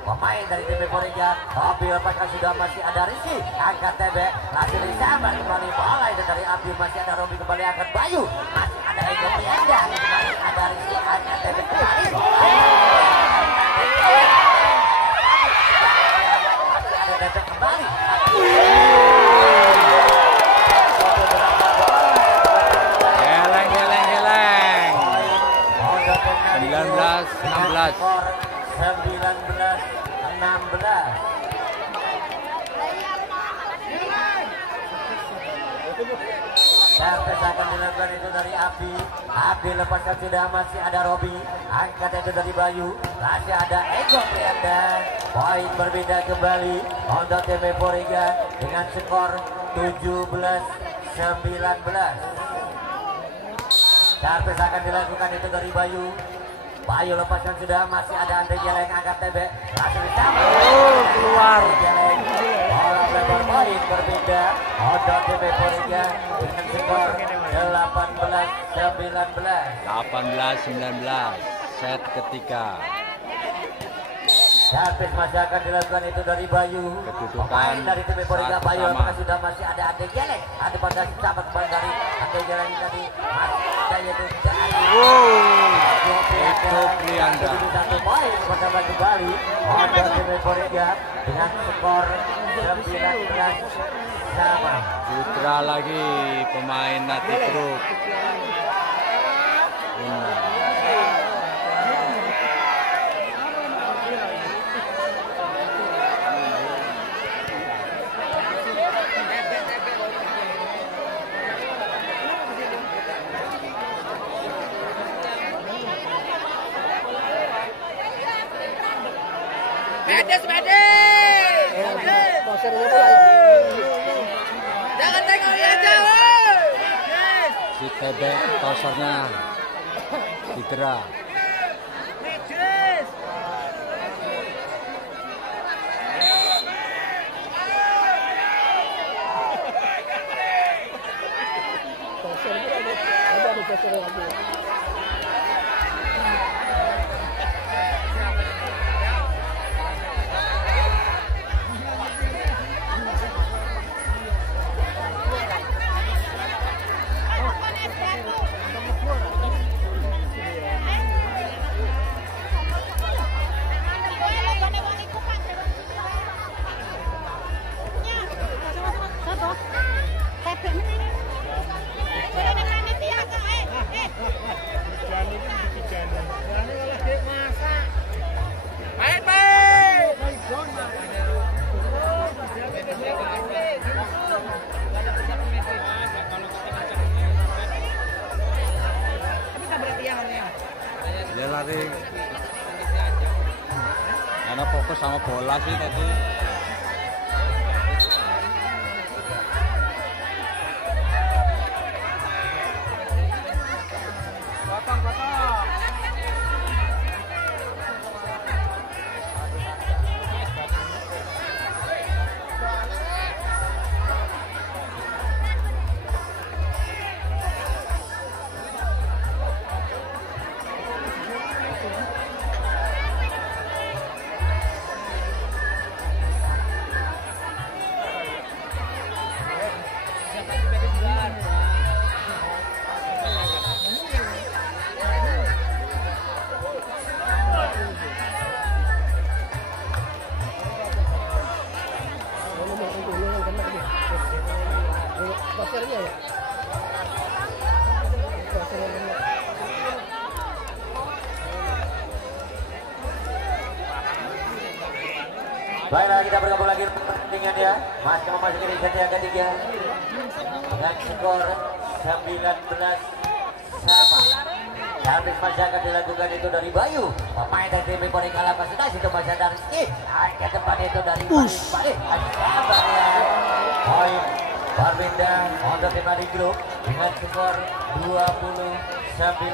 Pemain dari tim Euphoria. Robi lepaskan sudah masih ada Rizky. Angkat TB. Langsung disambar kembali bola itu dari Abdi. Masih ada Robi kembali angkat Bayu. Masih ada Ego Prianda. Masih ada Rizky. Angkat TB kembali. Masih ada Depek kembali. Geleng, geleng, geleng. 19-16. 19-16. Servis akan dilakukan itu dari Abdi. Abdi lepaskan sudah masih ada Robi. Angkat itu dari Bayu. Masih ada Ego Prianda. Poin berbeda kembali untuk tim Euphoria dengan skor 17-19. Servis akan dilakukan itu dari Bayu. Bayu lepaskan sudah masih ada Andre Geleng angkat TB. Langsung disambar. Keluar. Bola lebar poin berbeda untuk tim Euphoria dengan skor 18-19. 18-19. Set ketiga. Servis masih akan dilakukan itu dari Bayu. Kedudukan Pemain dari tim Euphoria satu Bayu sama. apakah sudah masih ada Andre Geleng. Ada pada sahabat kembali dari Andre Geleng tadi. Masih ada yaitu Ego Prianda. 1 poin pertama kembali untuk tim Euphoria dengan skor 19 sama. Putra lagi pemain Nadi Grup. Jangan tengok dia jauh. Si Tebek tosernya Hidra. Dia lari karena fokus sama bola sih tadi. Baiklah, kita bergabung lagi pertandingan ya. Masih memasuki di set yang ketiga dengan skor 19 sama. Habis masih akan dilakukan itu dari Bayu. Pemain dari tim Mekori Kalapa sudah situ masih ada Rizky. Ke depan itu dari balik. Sabar ya. Poin berpindah untuk tim Adi Group dengan skor 20-19.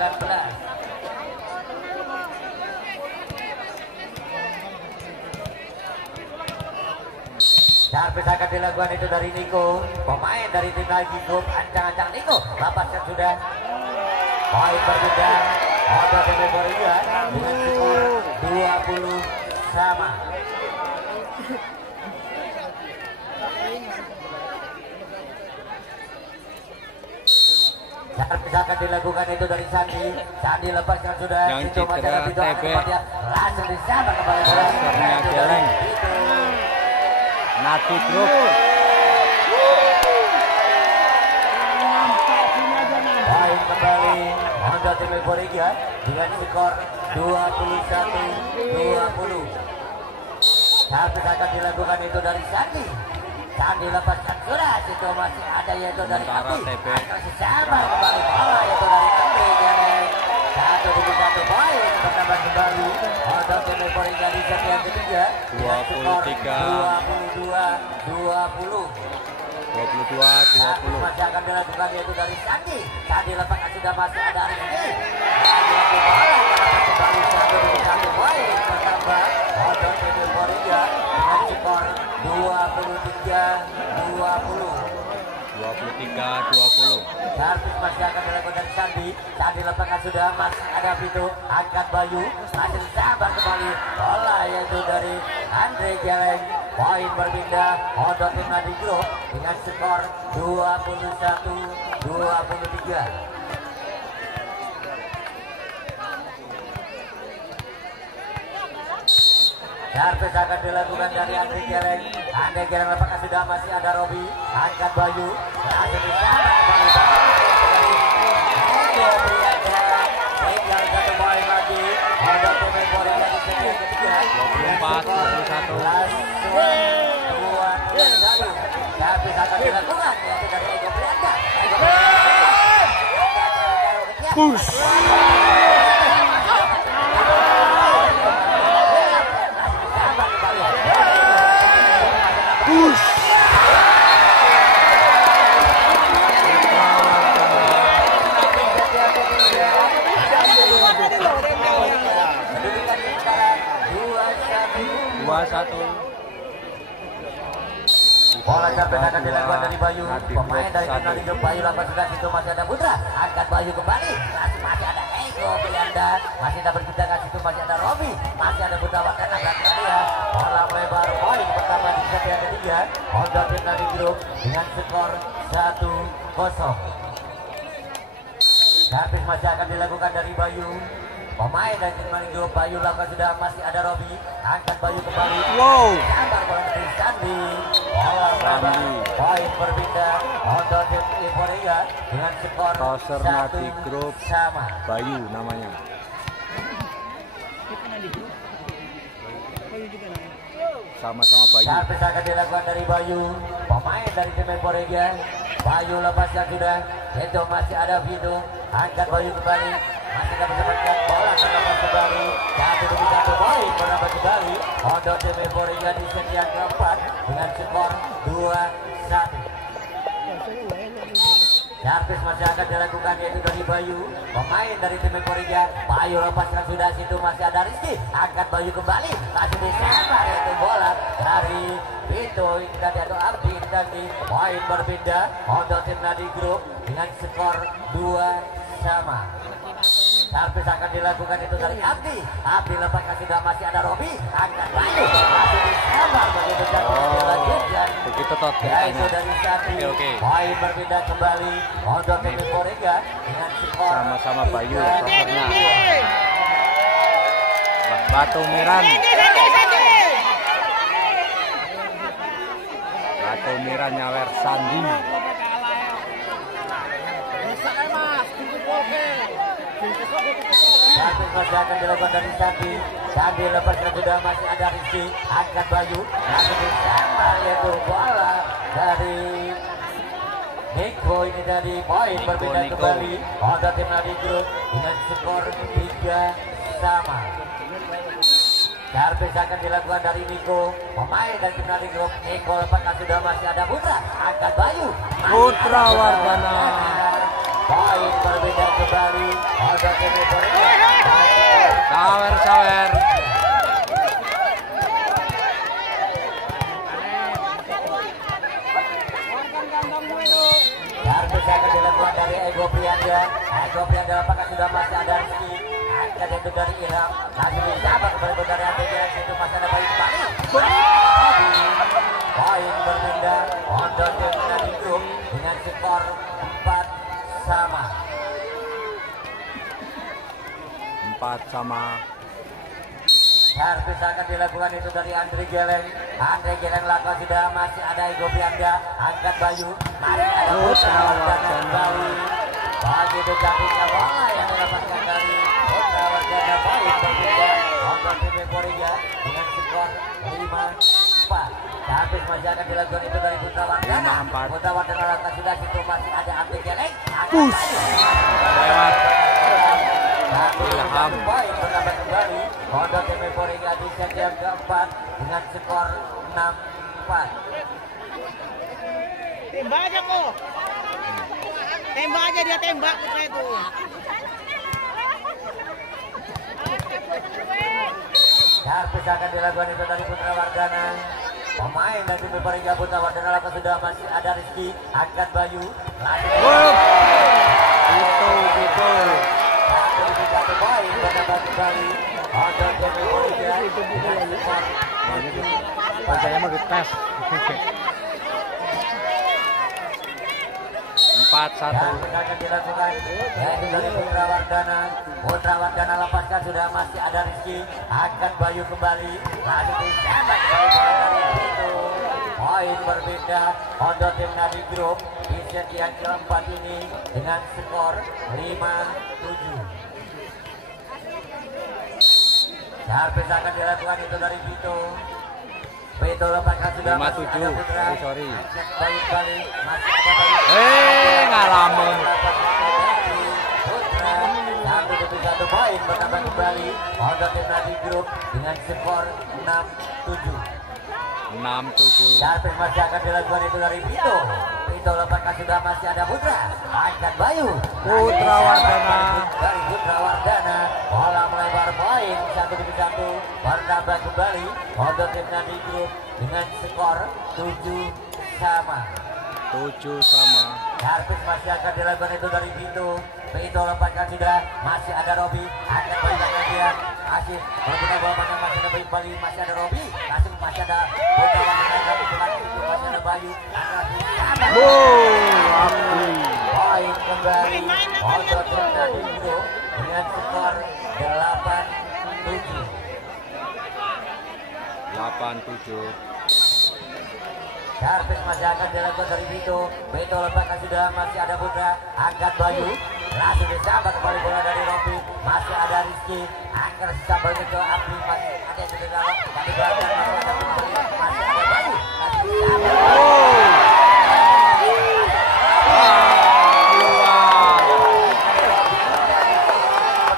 Servis akan dilakukan itu dari Niko, pemain dari tim Adi Group. Ancang-ancang Niko, lepaskan sudah. Poin berpindah untuk tim Mekori dengan skor 20 sama. Servis akan dilakukan itu dari Sandi. Sandi lepaskan sudah. Yang itu cedera TB langsung disambang kembali. Nati Group. Poin kembali untuk tim Mekori dengan skor 21-20. Servis akan dilakukan itu dari Sandi. Sandi lepaskan sudah. Itu masih ada yaitu dari Andi. Masih sama kembali bola yaitu dari Andi. Jadi 1-1 poin bertambah kembali untuk tim Mekori di set yang ketiga. 22-20. Masih akan dilakukan yaitu dari Sandi. Sandi lepaskan sudah masih ada Rizky. Lagi bola kembali 1-1 poin bertambah untuk tim Mekori dengan skor 23-20. Servis masih akan dilakukan dari Sandi. Sandi lepaskan sudah masih ada Vito. Angkat Bayu masih sabar kembali bola yaitu dari Andre Jeleng. Poin berpindah untuk tim Adi Group dengan skor 21-23. Servis akan dilakukan dari Andre Jeleng. Andre Jeleng lepaskan sudah masih ada Robi. Angkat Bayu langsung disambut kembali tinggal satu poin lagi untuk tim Mekori di set yang ketiga. 24-21. Servis akan dilakukan yaitu dari Ego Prianda. Push. Sampai akan dilakukan dari Bayu. Pemain dari tim Nadi Group Bayu lakukan sudah situ masih ada Putra. Angkat Bayu kembali. Masih ada Ego Prianda. Masih dapat kita kasih situ masih ada Robi. Masih ada Putra Wardana. Angkat dia. Bola melebar. Poin pertama di set yang ketiga. Untuk tim Nadi Group dengan skor 1-0. Servis masih akan dilakukan dari Bayu. Pemain dari tim Nadi Group Bayu lakukan sudah masih ada Robi. Angkat Bayu kembali. Wow. Sabar bola dari Sandi. Bola melebar. Poin berpindah untuk tim Euforia dengan skor Toser Nadi Group 1 sama. Bayu namanya. Sama-sama Bayu. Servis akan dilakukan dari Bayu. Pemain dari tim Euforia. Bayu lepaskan sudah. Itu masih ada Vito. Angkat Bayu kembali. Masih dapat mendapatkan bola terlepas kembali. Satu poin menambah kembali untuk tim Euforia di set yang keempat dengan skor 2-1. Servis masih akan dilakukan yaitu dari Bayu. Pemain dari tim Euforia. Bayu lepaskan sudah situ masih ada Rizky. Angkat Bayu kembali. Kasih di sana yaitu bola dari Vito. Kita jatuh Abdi tadi. Poin berpindah untuk tim Nadi Group dengan skor 2 sama. Servis akan dilakukan itu dari Abdi. Abdi lepaskan sudah masih ada Robi. Angkat Bayu. Masih disambar begitu jatuh dilanjutkan. Begitu tot. Yaitu dari Sati. Oke. Poin berpindah kembali untuk tim Euforia dengan skor Sama-sama Bayu 3-2. tosernya. Wah, Batu Miran. Batu Miran nyawer Sandi. Satu masih akan dilakukan dari Sandi. Sandi lepaskan sudah masih ada Rizky. Angkat Bayu. Langsung disambar yaitu bola dari Niko. Ini dari poin berbeda Niko. kembali untuk tim Nadi Group dengan skor 3 sama. Servis akan dilakukan dari Niko. Pemain dari tim Nadi Group. Niko lepaskan sudah masih ada Putra. Angkat Bayu. Putra Wardana. Poin berbeda kembali untuk tim Euforia. Sawer. Servis akan dilakukan dari Ego Prianda. Ego Prianda apakah sudah masih ada Rizky. Angkat itu dari Ilham. Masih disabar kembali dari ATG. Situ masih ada Bayu kembali. Poin berpindah untuk tim Nadi Group dengan skor 4 sama. 4 sama. Servis akan dilakukan itu dari Andre Geleng. Andre Geleng lakukan sudah masih ada Ego Prianda. Angkat Bayu. Masih ada Putra Wardana kembali. Begitu cantiknya bola yang didapatkan dari Putra Wardana. Poin berpindah untuk tim Euforia dengan skor 5-4. Servis masih akan dilakukan itu dari Putra Wardana. 5-4. Putra Wardana lakukan sudah situ masih ada Andre Geleng. Push. Lewat. Ilham. Poin menambah kembali untuk tim Euforia di set yang keempat dengan skor 6-4. Tembak aja kok. Tembak aja dia tembak Putra itu. Servis akan dilakukan itu dari Putra Wardana. Pemain dari tim Euforia Putra Wardana lakukan sudah masih ada Rizky. Angkat Bayu. Lanjut. Itu. Satu poin menambah kembali untuk tim Euforia dengan skor Saya mau dites. 4-1. Servis akan dilakukan yaitu dari Putra Wardana. Putra Wardana lepaskan sudah masih ada Rizky. Angkat Bayu kembali. Lalu ditembak kembali bola dari situ. Poin berbeda untuk tim Nadi Group di set yang keempat ini dengan skor 5-7. Servis akan dilakukan itu dari Vito. Vito lepaskan sudah 5-7. masih ada Putra. Sorry. Angkat Bayu kembali. Masih ada Bayu. Ngalamun. Putra 1-1 poin bertambah kembali untuk tim Nadi Group dengan skor 6-7. 6-7. Servis masih akan dilakukan itu dari Vito. Vito lepaskan sudah masih ada Putra. Angkat Bayu. Putra Wardana. Dari Putra Wardana. Bola melebar poin 1-1 bertambah kembali untuk tim Nadi Group dengan skor 7 sama. 7 sama. Servis masih akan dilakukan itu dari Vito. Vito lepaskan sudah, masih ada Robi, akan balikan dia. Masih berbeda bola mana, masih ada Bali, masih ada Robi, masih ada bola mana, masih ada Bayu. Poin kembali untuk dari Vito dengan skor 8-7. 8-7. Servis masih akan dilakukan dari Vito. Vito lepaskan sudah, masih ada Putra, angkat Bayu. Langsung disambar kembali bola dari Robi. Masih ada Rizky, akan sambalnya ke Abdi. Masih ada yang di dalam, tapi belakang masih ada Putri, masih ada Bayu.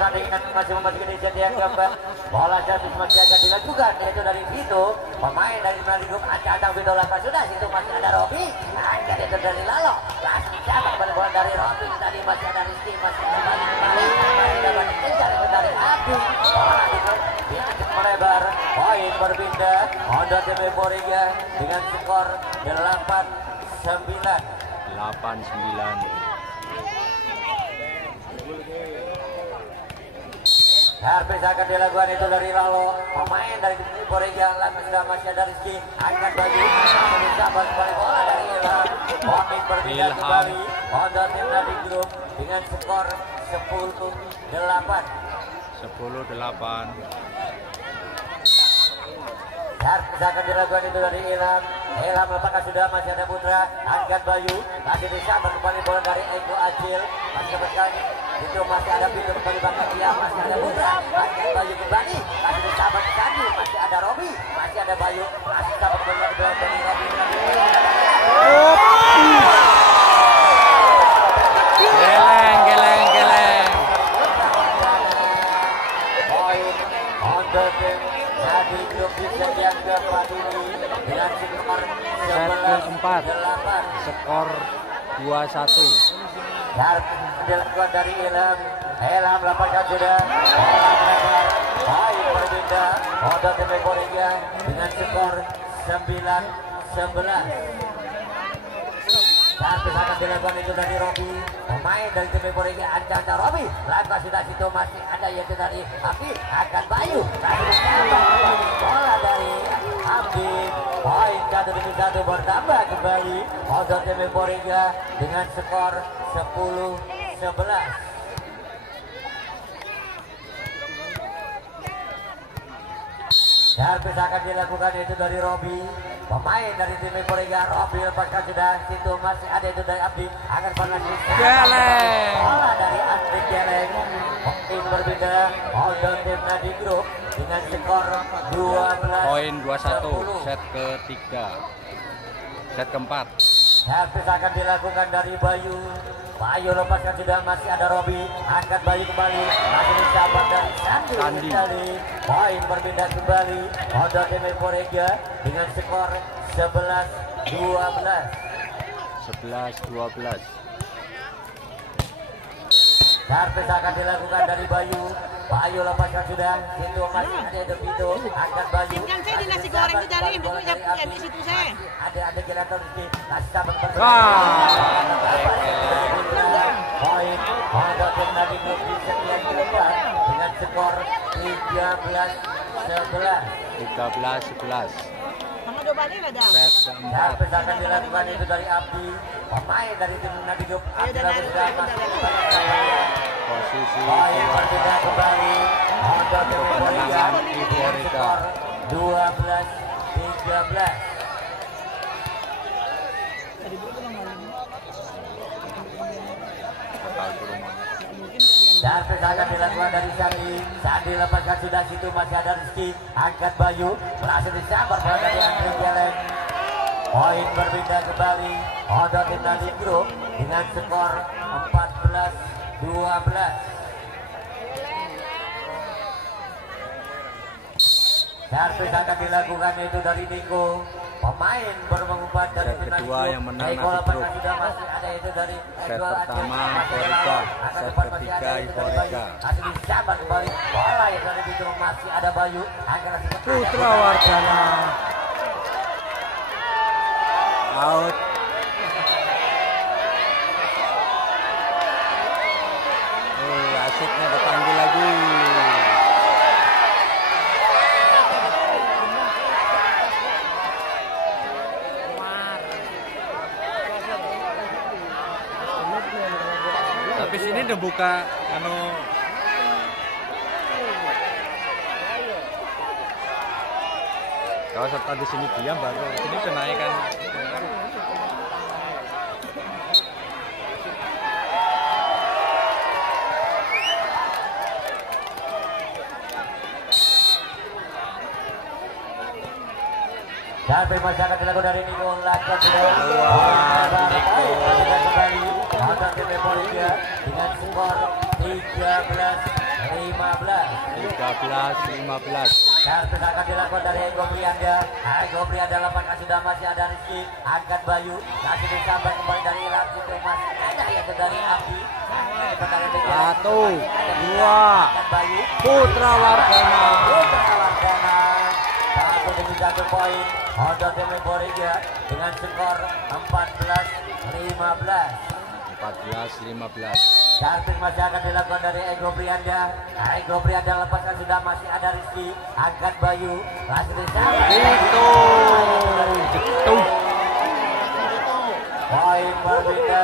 Masih masih memasuki di set yang keempat. Bola servis masih akan dilakukan, yaitu dari Vito. Pemain dari Madrid acak-acak Vito lepas sudah. Situ masih ada Robi, angkat itu dari Lalo. Langsung siapa kembali bola dari Robi. Tadi masih ada Rizky, masih ada Bali kembali, masih ada Bali kejar itu dari Abdi. Bola itu pintu melebar. Poin berpindah untuk tim Euphoria dengan skor 8-9. 8-9. Servis akan dilakukan itu dari Lalo. Pemain dari Euphoria sudah masih ada Rizky, angkat Bayu, mencapai kembali bola dari Ilham. Poin berpindah kembali untuk tim dari grup dengan skor 10-8. 10-8. Servis akan dilakukan itu dari Ilham. Ilham lepaskan sudah, masih ada Putra, angkat Bayu, masih disambar kembali bola dari Eko Acil, masih berkali itu masih ada Pintu kembali bakal dia, masih ada Putra, angkat Bayu kembali, masih disambar ke Sandi, masih ada Robi, masih ada Bayu, masih sambar kembali bola dari Robi. Geleng. Poin untuk tim Nadi Grup di set yang keempat ini dengan skor Set keempat. 11-8. Skor 2-1. Dilakukan dari Ilham. Ilham lepaskan sudah. Bola melebar. Poin berpindah untuk tim Euphoria dengan skor 9-11. Servis akan dilakukan itu dari Robi. Pemain dari tim Euphoria ancang Robi. Langkah sudah situ masih ada yaitu dari Abdi, akan Bayu. Bola dari Abdi. Poin 1-1 bertambah kembali untuk tim Euphoria dengan skor 10-11. Servis akan dilakukan itu dari Robi. Pemain dari tim Euphoria, Robi lepaskan sudah. Situ masih ada itu dari Abdi, akan pernah Geleng. bola dari Abdi Geleng. Poin berbeda untuk tim Nadi Group dengan skor 12. Poin 21. Set ketiga. Set keempat. Servis akan dilakukan dari Bayu. Bayu lepaskan sudah, masih ada Robi, angkat Bayu kembali, masih disabar dari Sandi. Kembali. Poin berpindah kembali untuk tim Euphoria dengan skor 11-12. 11-12. Servis akan dilakukan dari Bayu. Bayu lepaskan sudah, situ masih ada itu, angkat Bayu. Yang saya di nasi goreng itu cari, itu yang di situ saya. Ada generator Rizky, masih sabar Wah. poin untuk tim Nadi Group di set yang keempat dengan skor 13-11. 13-11. Sama dobanya ada. Set keempat. Servis akan dilakukan itu dari Abdi. Pemain dari tim Nadi Group Abdi Lalu sudah masuk Posisi poin berpindah kembali untuk tim Euphoria kemenangan dengan skor 12-13. Servis akan dilakukan dari Sandi. Sandi lepaskan sudah, situ masih ada Rizky, angkat Bayu, berhasil disambar bola dari Andri Geleng. Poin berpindah kembali untuk tim Nadi Group dengan skor 14-12. Servis akan dilakukan itu dari Niko. Pemain baru mengumpat dari Set kedua yang menang Eko Nadi Group. sudah masih ada itu dari Set pertama Euphoria, set ketiga Euphoria. masih disambar kembali bola yang dari itu masih ada Bayu, agar Putra Wardana. Out. Asiknya dipanggil lagi. Tapi sini udah buka anu. Kalau serta di sini diam baru sini kenaikan. Sampai masyarakat dilakukan dari Niko lakukan sudah kembali Hotel tim Memoriga dengan skor 13-15. Kartu akan dilakukan dari Ego Prianda. Ego Prianda lepaskan sudah masih ada Rizky. Angkat Bayu. Kasih disambar kembali dari Ilham situ masih ada yang dari Abdi. Satu, dua, Putra Wardana. Satu poin Hotel tim Memoriga dengan skor 14-15. Kartu masih akan dilakukan dari Ego Prianda. Ego Prianda lepaskan sudah masih ada Rizky. Angkat Bayu. Langsung disambar. Itu. Poin berbeda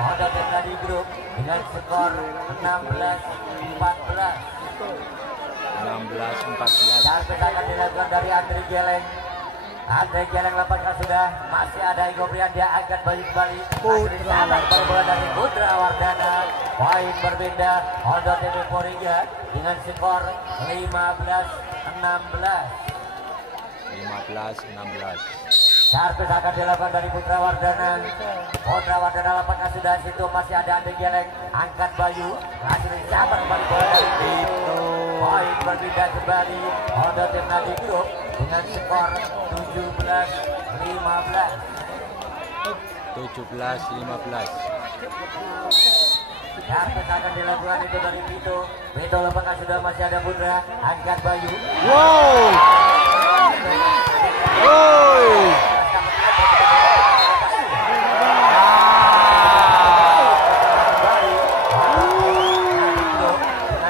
Hotel tim Nadi Group dengan skor 16-14. Kartu akan dilakukan dari Andri Geleng. Andri Geleng lepaskan sudah masih ada Ego Prianda. Angkat Bayu kembali. Putra bola dari Putra Wardana. Poin berbeda Hotel tim Memoriga dengan skor 15-16. Kartu akan dilakukan dari Putra Wardana. Putra Wardana lepaskan sudah situ masih ada Andri Geleng. Angkat Bayu. Masih disabar kembali bola dari Tito. Poin berbeda kembali Hotel tim Nadi Group dengan skor 17-15. Kartu akan dilakukan itu dari Vito. Vito lepaskan sudah masih ada Putra. Angkat Bayu. Wow.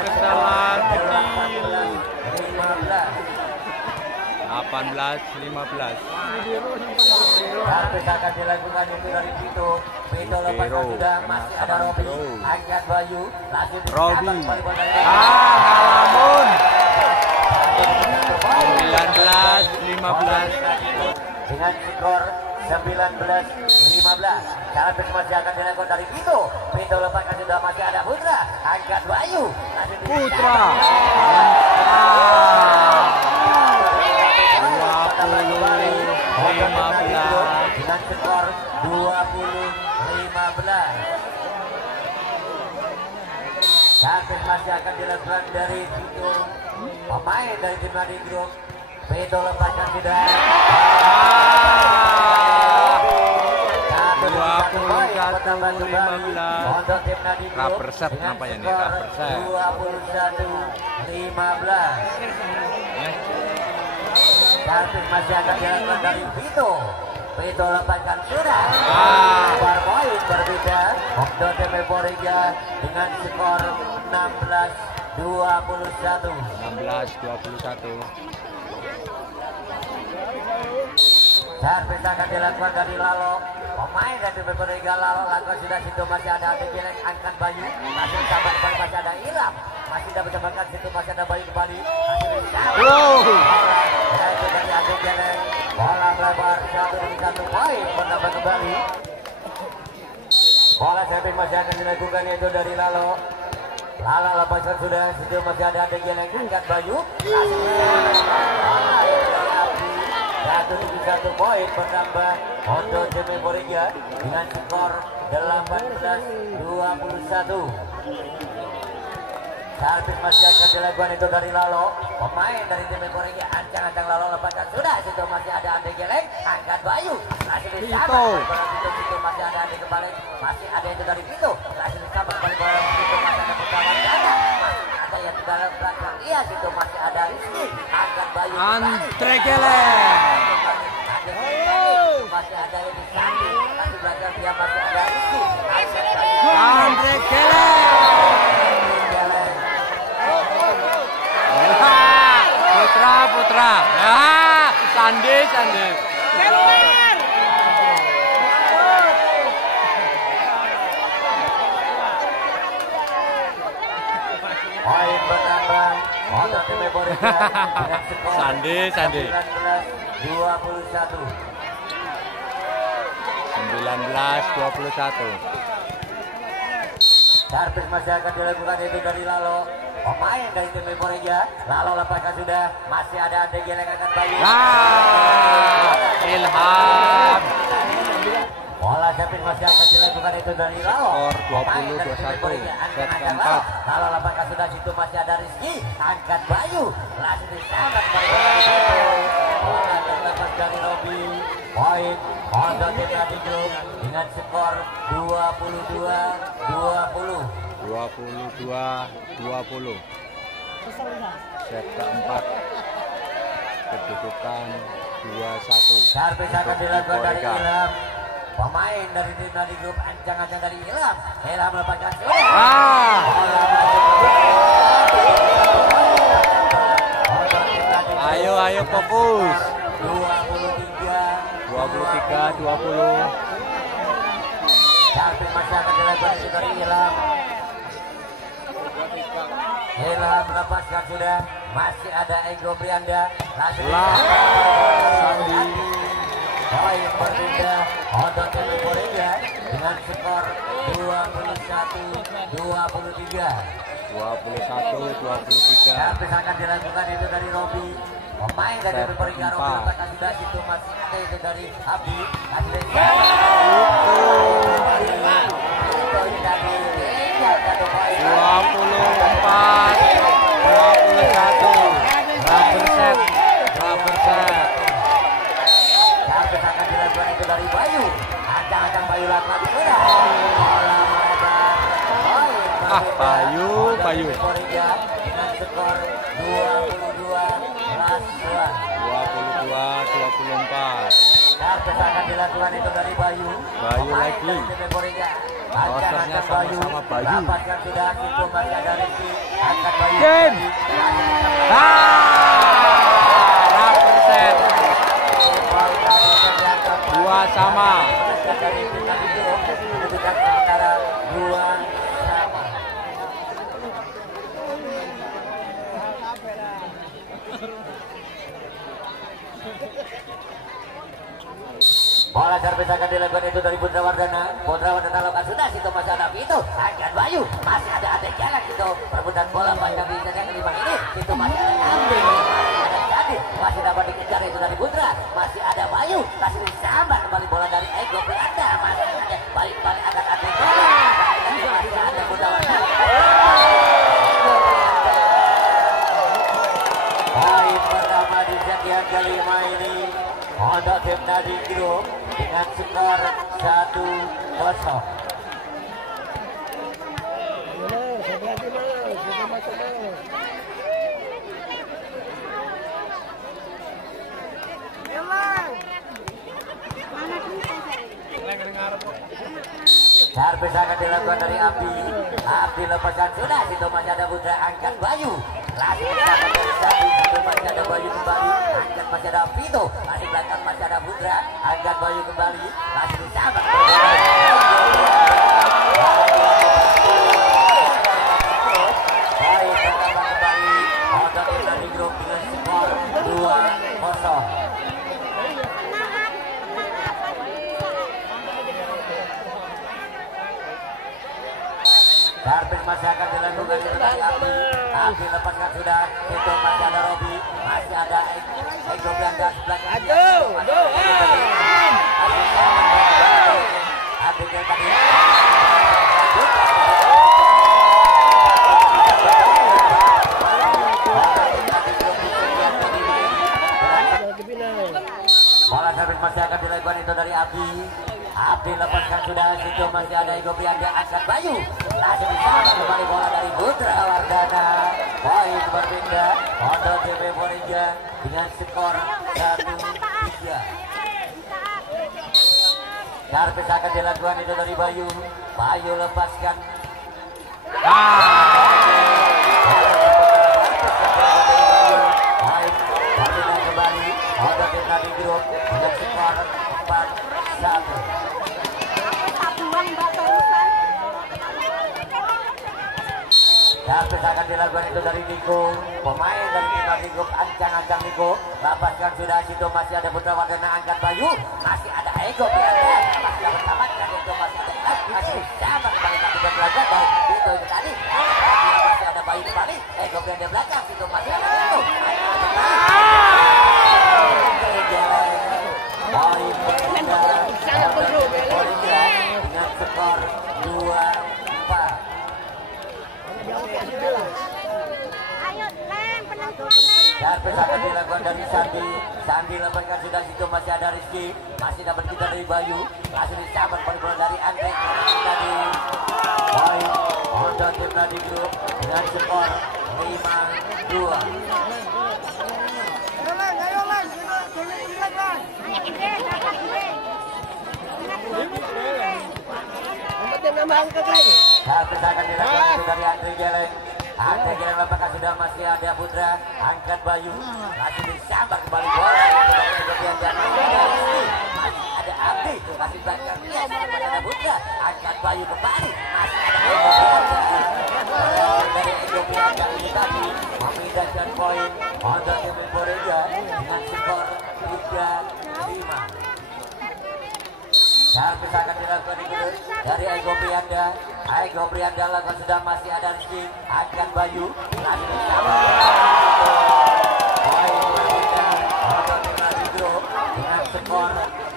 Kesalahan kecil. 18-15. Kartu akan dilakukan itu dari Vito. Vito lepaskan sudah masih ada Robi. Angkat Bayu. Robi. Halamun. 19-15. Dengan skor 19-15. Kartu masih akan dilakukan dari Vito. Vito lepaskan sudah masih ada Putra. Angkat Bayu. Putra. Dengan skor 20-15. Kartu masih akan dilakukan dari Vito. Pemain dari tim Nadi Group. Vito lepaskan sudah. 21-15. Untuk tim Nadi Group. Raperset nampaknya nih, raperset. 21-15. Kartu masih akan dilakukan dari Vito. Vito lepaskan sudah. Poin berbeda untuk tim Memoriga dengan skor 16-21. Servis akan dilakukan dari Lalo. Pemain dari Memoriga Lalo lakukan sudah situ masih ada Ade Geleng. Angkat Bayu. Masih sabar kembali masih ada Ilham. Masih dapat ditembakkan situ masih ada Bayu kembali. Masih itu dari Ade Geleng. Bola melebar 1 poin menambah kembali. Bola serving masih akan dilakukan itu dari Lalo. Lalo lepaskan sudah situ masih ada Ade Geleng. Angkat Bayu. Satu poin bertambah untuk tim Memoriga dengan skor 18-21. Servis masih akan dilakukan itu dari Lalo. Pemain dari tim Memoriga ancang-ancang Lalo lepaskan sudah situ masih ada Ade Geleng. Angkat Bayu. Masih disabar. Situ masih ada Ade kembali. Masih ada itu dari Vito. Masih disabar kembali bola situ masih ada pertahanan ganda. Masih ada yang di dalam belakang. Iya situ masih ada Rizky. Angkat Bayu. Andre Geleng. Masih ada yang di Sandi. Keluar. Poin bertambah untuk tim Borega dengan skor Sandi. 19-21. 19-21. Servis masih akan dilakukan itu dari Lalo. Pemain dari tim Borega. Lalo lepaskan sudah. Masih ada Ade yang akan bayu. Ilham. Bola servis masih akan dilakukan itu dari Lalo. Skor Pemain dari tim 20-21. Borega akan Set angkat keempat. Lalo. Lalo lepaskan sudah. Situ masih ada Rizky. Angkat Bayu. Langsung disambut Bayu. Bola terlepas dari Robi. Poin untuk tim Nadi Group dengan skor 22-20. 22-20. Set keempat. Kedudukan 2-1. Servis akan dilakukan dari Borega. Ilham. Pemain dari tim Nadi Group ancang-ancang dari Ilham. Ilham melepaskan bola untuk tim Nadi Group. Ayo fokus. 23-20. Servis masih akan dilakukan itu dari Ilham. Ilham melepaskan sudah. Masih ada Ego Prianda. Langsung Sandi. poin berbeda untuk tim Borega dengan skor 21-23. 21-23. Servis akan dilakukan itu dari Robi. Pemain dari tim Borega Robi letakkan sudah. Situ masih ada itu dari Abdi. Itu dari 24-21. Rubber set. Servis akan dilakukan itu dari Bayu. Ancang-ancang Bayu lakukan sudah. Bola melebar. Bayu. Borega dengan skor 22-24. 22-24. Servis akan dilakukan itu dari Bayu. Bayu lagi. Rosternya sama-sama Bayu. Dapatkan sudah itu masih ada Rizky. Angkat Bayu. Game. Rubber set. Dua sama. Dari tim Nadi Group kedudukan sementara 2 sama. Bola servis akan dilakukan itu dari Putra Wardana. Putra Wardana lepas sudah. Situ masih ada Vito. Angkat Bayu. Masih ada jalan itu. Perebutan bola pada bintang yang kelima ini. Situ masih ada Amri. Masih ada Jadi. Masih dapat dikejar itu dari Putra. Masih ada Bayu. Masih disambar kembali bola dari Ego Prianda. Masih ada balik-balik akan ada bola. Masih ada Putra Wardana. Poin pertama di set yang kelima ini untuk tim Nadi Group dengan skor 1-0. Servis akan dilakukan dari Abdi. Abdi lepaskan sudah. Situ masih ada Putra. Angkat Bayu. Langsung disambut dari Sabi. Situ masih ada Bayu kembali. Angkat masih ada Vito. Masih belakang masih ada Putra. Angkat Bayu kembali. Langsung disambut. Bayu pertama kembali. Untuk tim Nadi Group dengan skor 2-0. Servis masih akan dilakukan itu dari Abdi. Abdi lepaskan sudah. Itu masih ada Robi. Masih ada Ego Prianda sebelah kiri. Abdi yang tadi. Bola servis masih akan dilakukan itu dari Abdi. Abdi lepaskan sudah. Situ masih ada Ego Prianda. Angkat Bayu. Langsung disambut kembali bola dari Putra Wardana. Poin berbeda untuk tim Borega dengan skor 1-3. Servis akan dilakukan itu dari Bayu. Bayu lepaskan. Poin berbeda kembali Honda tim Nadi Group dengan skor 4-1. Dan akan dilakukan itu dari Niko, pemain dari tim Nadi Group, ancang-ancang Niko, lepaskan sudah, situ masih ada Putra Wardana angkat Bayu, masih ada Ego Pianda, masih dapat tamatkan itu masih ada masih sama kembali satu dan belajar dari itu tadi, masih ada Bayu kembali, Ego Pianda belakang, situ masih ada Ego, dengan skor 2-4. Dan pesanan dilakukan dari Sandi lepaskan sudah, situ masih ada Rizky, masih dapat kita dari Bayu, masih disabat bola dari Andre tadi. Poin untuk tim Nadi Group dengan skor 5-2. Dan pesanan dilakukan itu dari Andre Geleng. Andre Geleng lepaskan sudah, masih ada Putra angkat Bayu, masih disabar kembali bola dari bagian jana, masih ada Abdi, masih belakang masih ada Putra angkat Bayu kembali, masih ada dari Ego Pianda ini tadi memindahkan poin untuk tim Memoriga dengan skor 3-5. Dan bisa akan dilakukan itu dari Ego Prianda. Ego Prianda lakukan sudah, masih ada Rizky angkat Bayu, masih disabar poin berbeda untuk tim Nadi Group dengan skor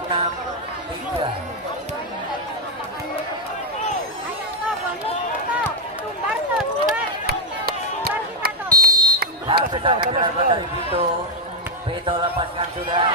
6-3. Dan bisa akan dilakukan dari Vito lepaskan sudah.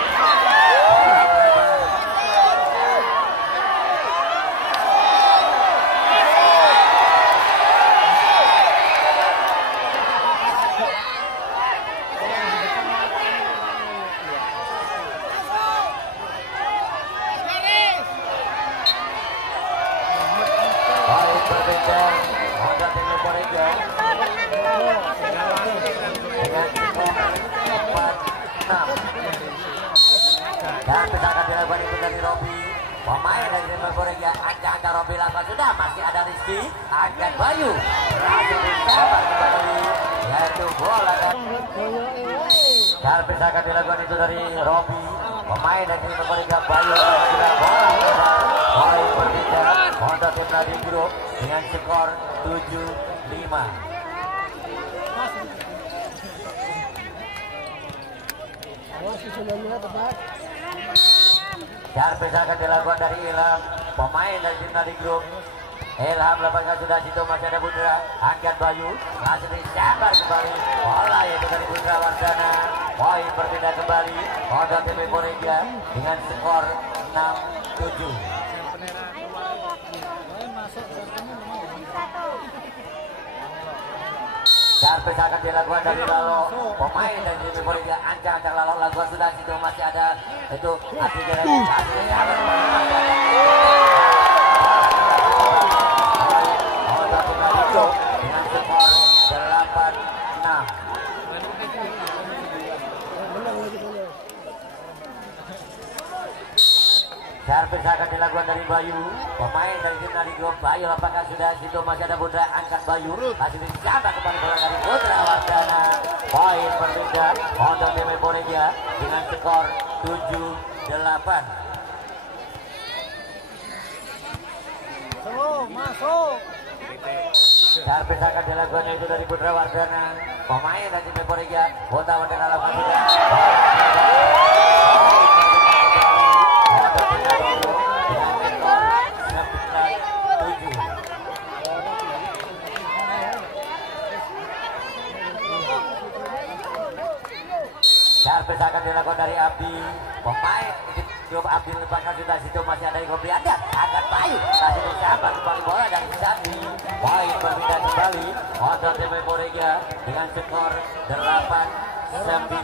Dan pesanan dilakukan itu dari Robi, pemain dari tim Memoriga, angkat Robi lakukan sudah, masih ada Rizky angkat Bayu, langsung disabar kembali, yaitu bola. Dan pesanan dilakukan itu dari Robi, pemain dari tim Memoriga, Bayu lakukan sudah, bola poin berbeda untuk tim Nadi Group dengan skor 7-5. Dan pesanan dilakukan dari Ilham, pemain dari tim Nadi Group. Ilham lepaskan sudah, situ masih ada Putra angkat Bayu, langsung disabar kembali bola yaitu dari Putra Wardana. Poin berbeda kembali untuk tim Memoriga dengan skor 6-7. Dan pesanan dilakukan dari Lalo, pemain dari tim Memoriga, ancang-ancang Lalo lakukan sudah, situ masih ada itu Adi Geleng, masih disabar kembali, masih ada untuk tim Nadi Group dengan skor 8-6. Servis akan dilakukan dari Bayu, pemain dari tim Nadi Group. Bayu lepaskan sudah, situ masih ada Putra angkat Bayu, masih dicatat kembali bola dari Putra Wardana. Poin berbeda untuk tim Memoriga dengan skor 7-8. Masuk. Servis akan dilakukan itu dari Putra Wardana, pemain dari tim Memoriga. Putra Wardana lakukan sudah. Servis akan dilakukan dari Abdi, pemain di grup Abdi lepaskan sudah, situ masih ada Ego Prianda angkat Bayu, masih disabar kembali bola dari Sandi. Poin berbeda kembali untuk tim Memoriga dengan skor 8-9.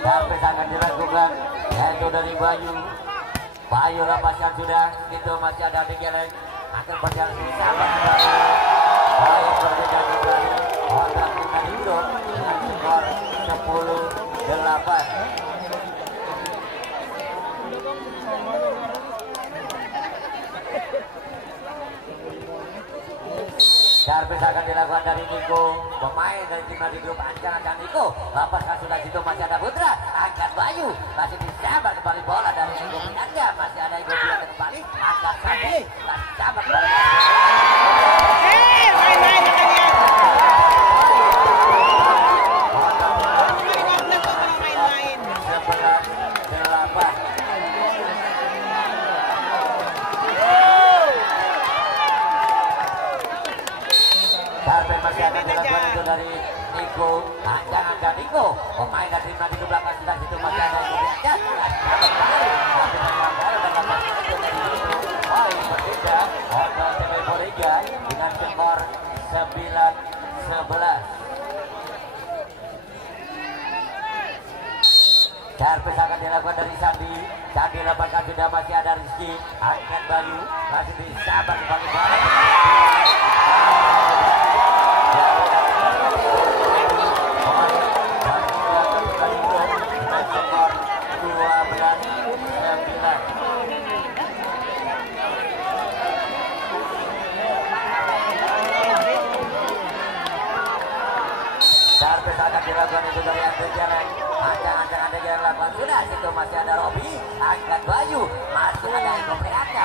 Servis akan dilakukan yaitu dari Bayu. Bayu lepaskan sudah, itu masih ada Adi Geleng akan berjalan disabar kembali. Poin berbeda kembali untuk tim Nadi Group dengan skor 10-8. Servis akan dilakukan dari Niko, pemain dari tim di grup ancang-ancang Niko. Lepaskan sudah situ, masih ada Putra, angkat Bayu, masih disabar kembali bola dari Ego Prianda, masih ada Ego Prianda kembali, angkat Sandi, dan sabar kembali. Main-main katanya. Main-main. 11-8. Sarpen masih akan dilakukan itu dari Niko, ancang-ancang Niko, pemain dari tim di belakang sudah situ, masih ada Ego Prianda, dan kembali, tapi dengan bola dan lepas itu dari Niko. Poin berbeda untuk TV Borega dengan skor 9-11. Servis akan dilakukan dari Sandi. Sandi lepaskan sudah, masih ada Rizky, angkat Bayu, masih disabar kembali bola. Dengan skor 12-9. Servis akan dilakukan itu dari Andre Jalan, ancang-ancang Andre Jalan lakukan sudah situ, masih ada Robi, angkat Bayu, masih ada Ego Prianda,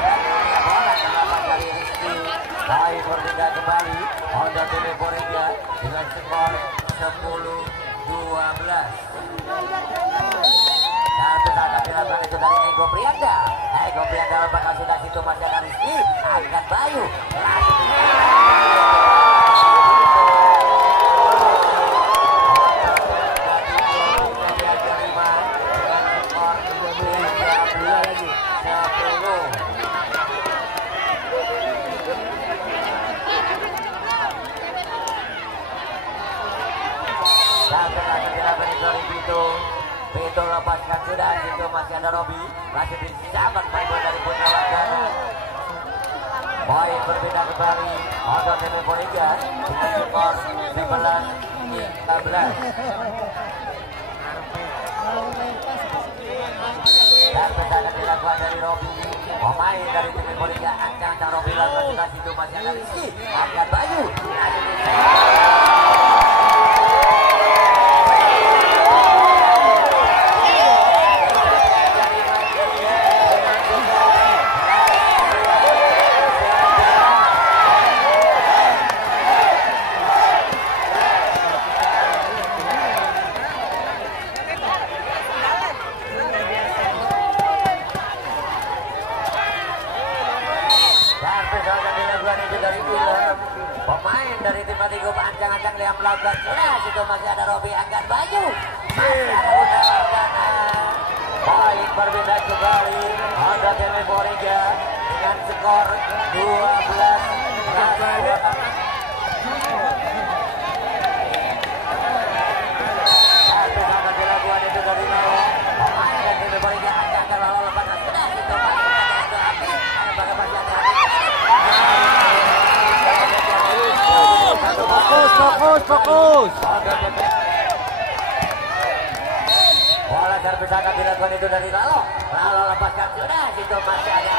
bola terlepas dari Rizky. Poin berbeda kembali untuk tim Borega dengan skor 10-12. Servis akan dilakukan itu dari Ego Prianda. Ego Prianda lepaskan sudah situ, masih ada Rizky, angkat Bayu, Vito lepaskan sudah situ, masih ada Robi, masih disabar bola dari Putra Wardana. Poin berbeda kembali untuk tim Borega dengan skor 11-13. Dan kesangan dilakukan dari Robi, pemain dari tim Borega, ancang-ancang Robi lakukan sudah situ, masih ada Rizky, angkat Bayu, masih pemain dari tim Madigo ancang-ancang yang melakukan sudah situ, masih ada Robi, angkat Bayu, masih ada Putra Wardana. Poin berbeda kembali untuk tim Borega dengan skor 12-12. Satu akan dilakukan itu dari Nero, pemain dari tim Borega ancang-ancang lalu lepaskan sudah situ, masih ada Api, ada masih ada Fokus. Bola servis akan dilakukan itu dari Lalo lepaskan sudah situ, masih ada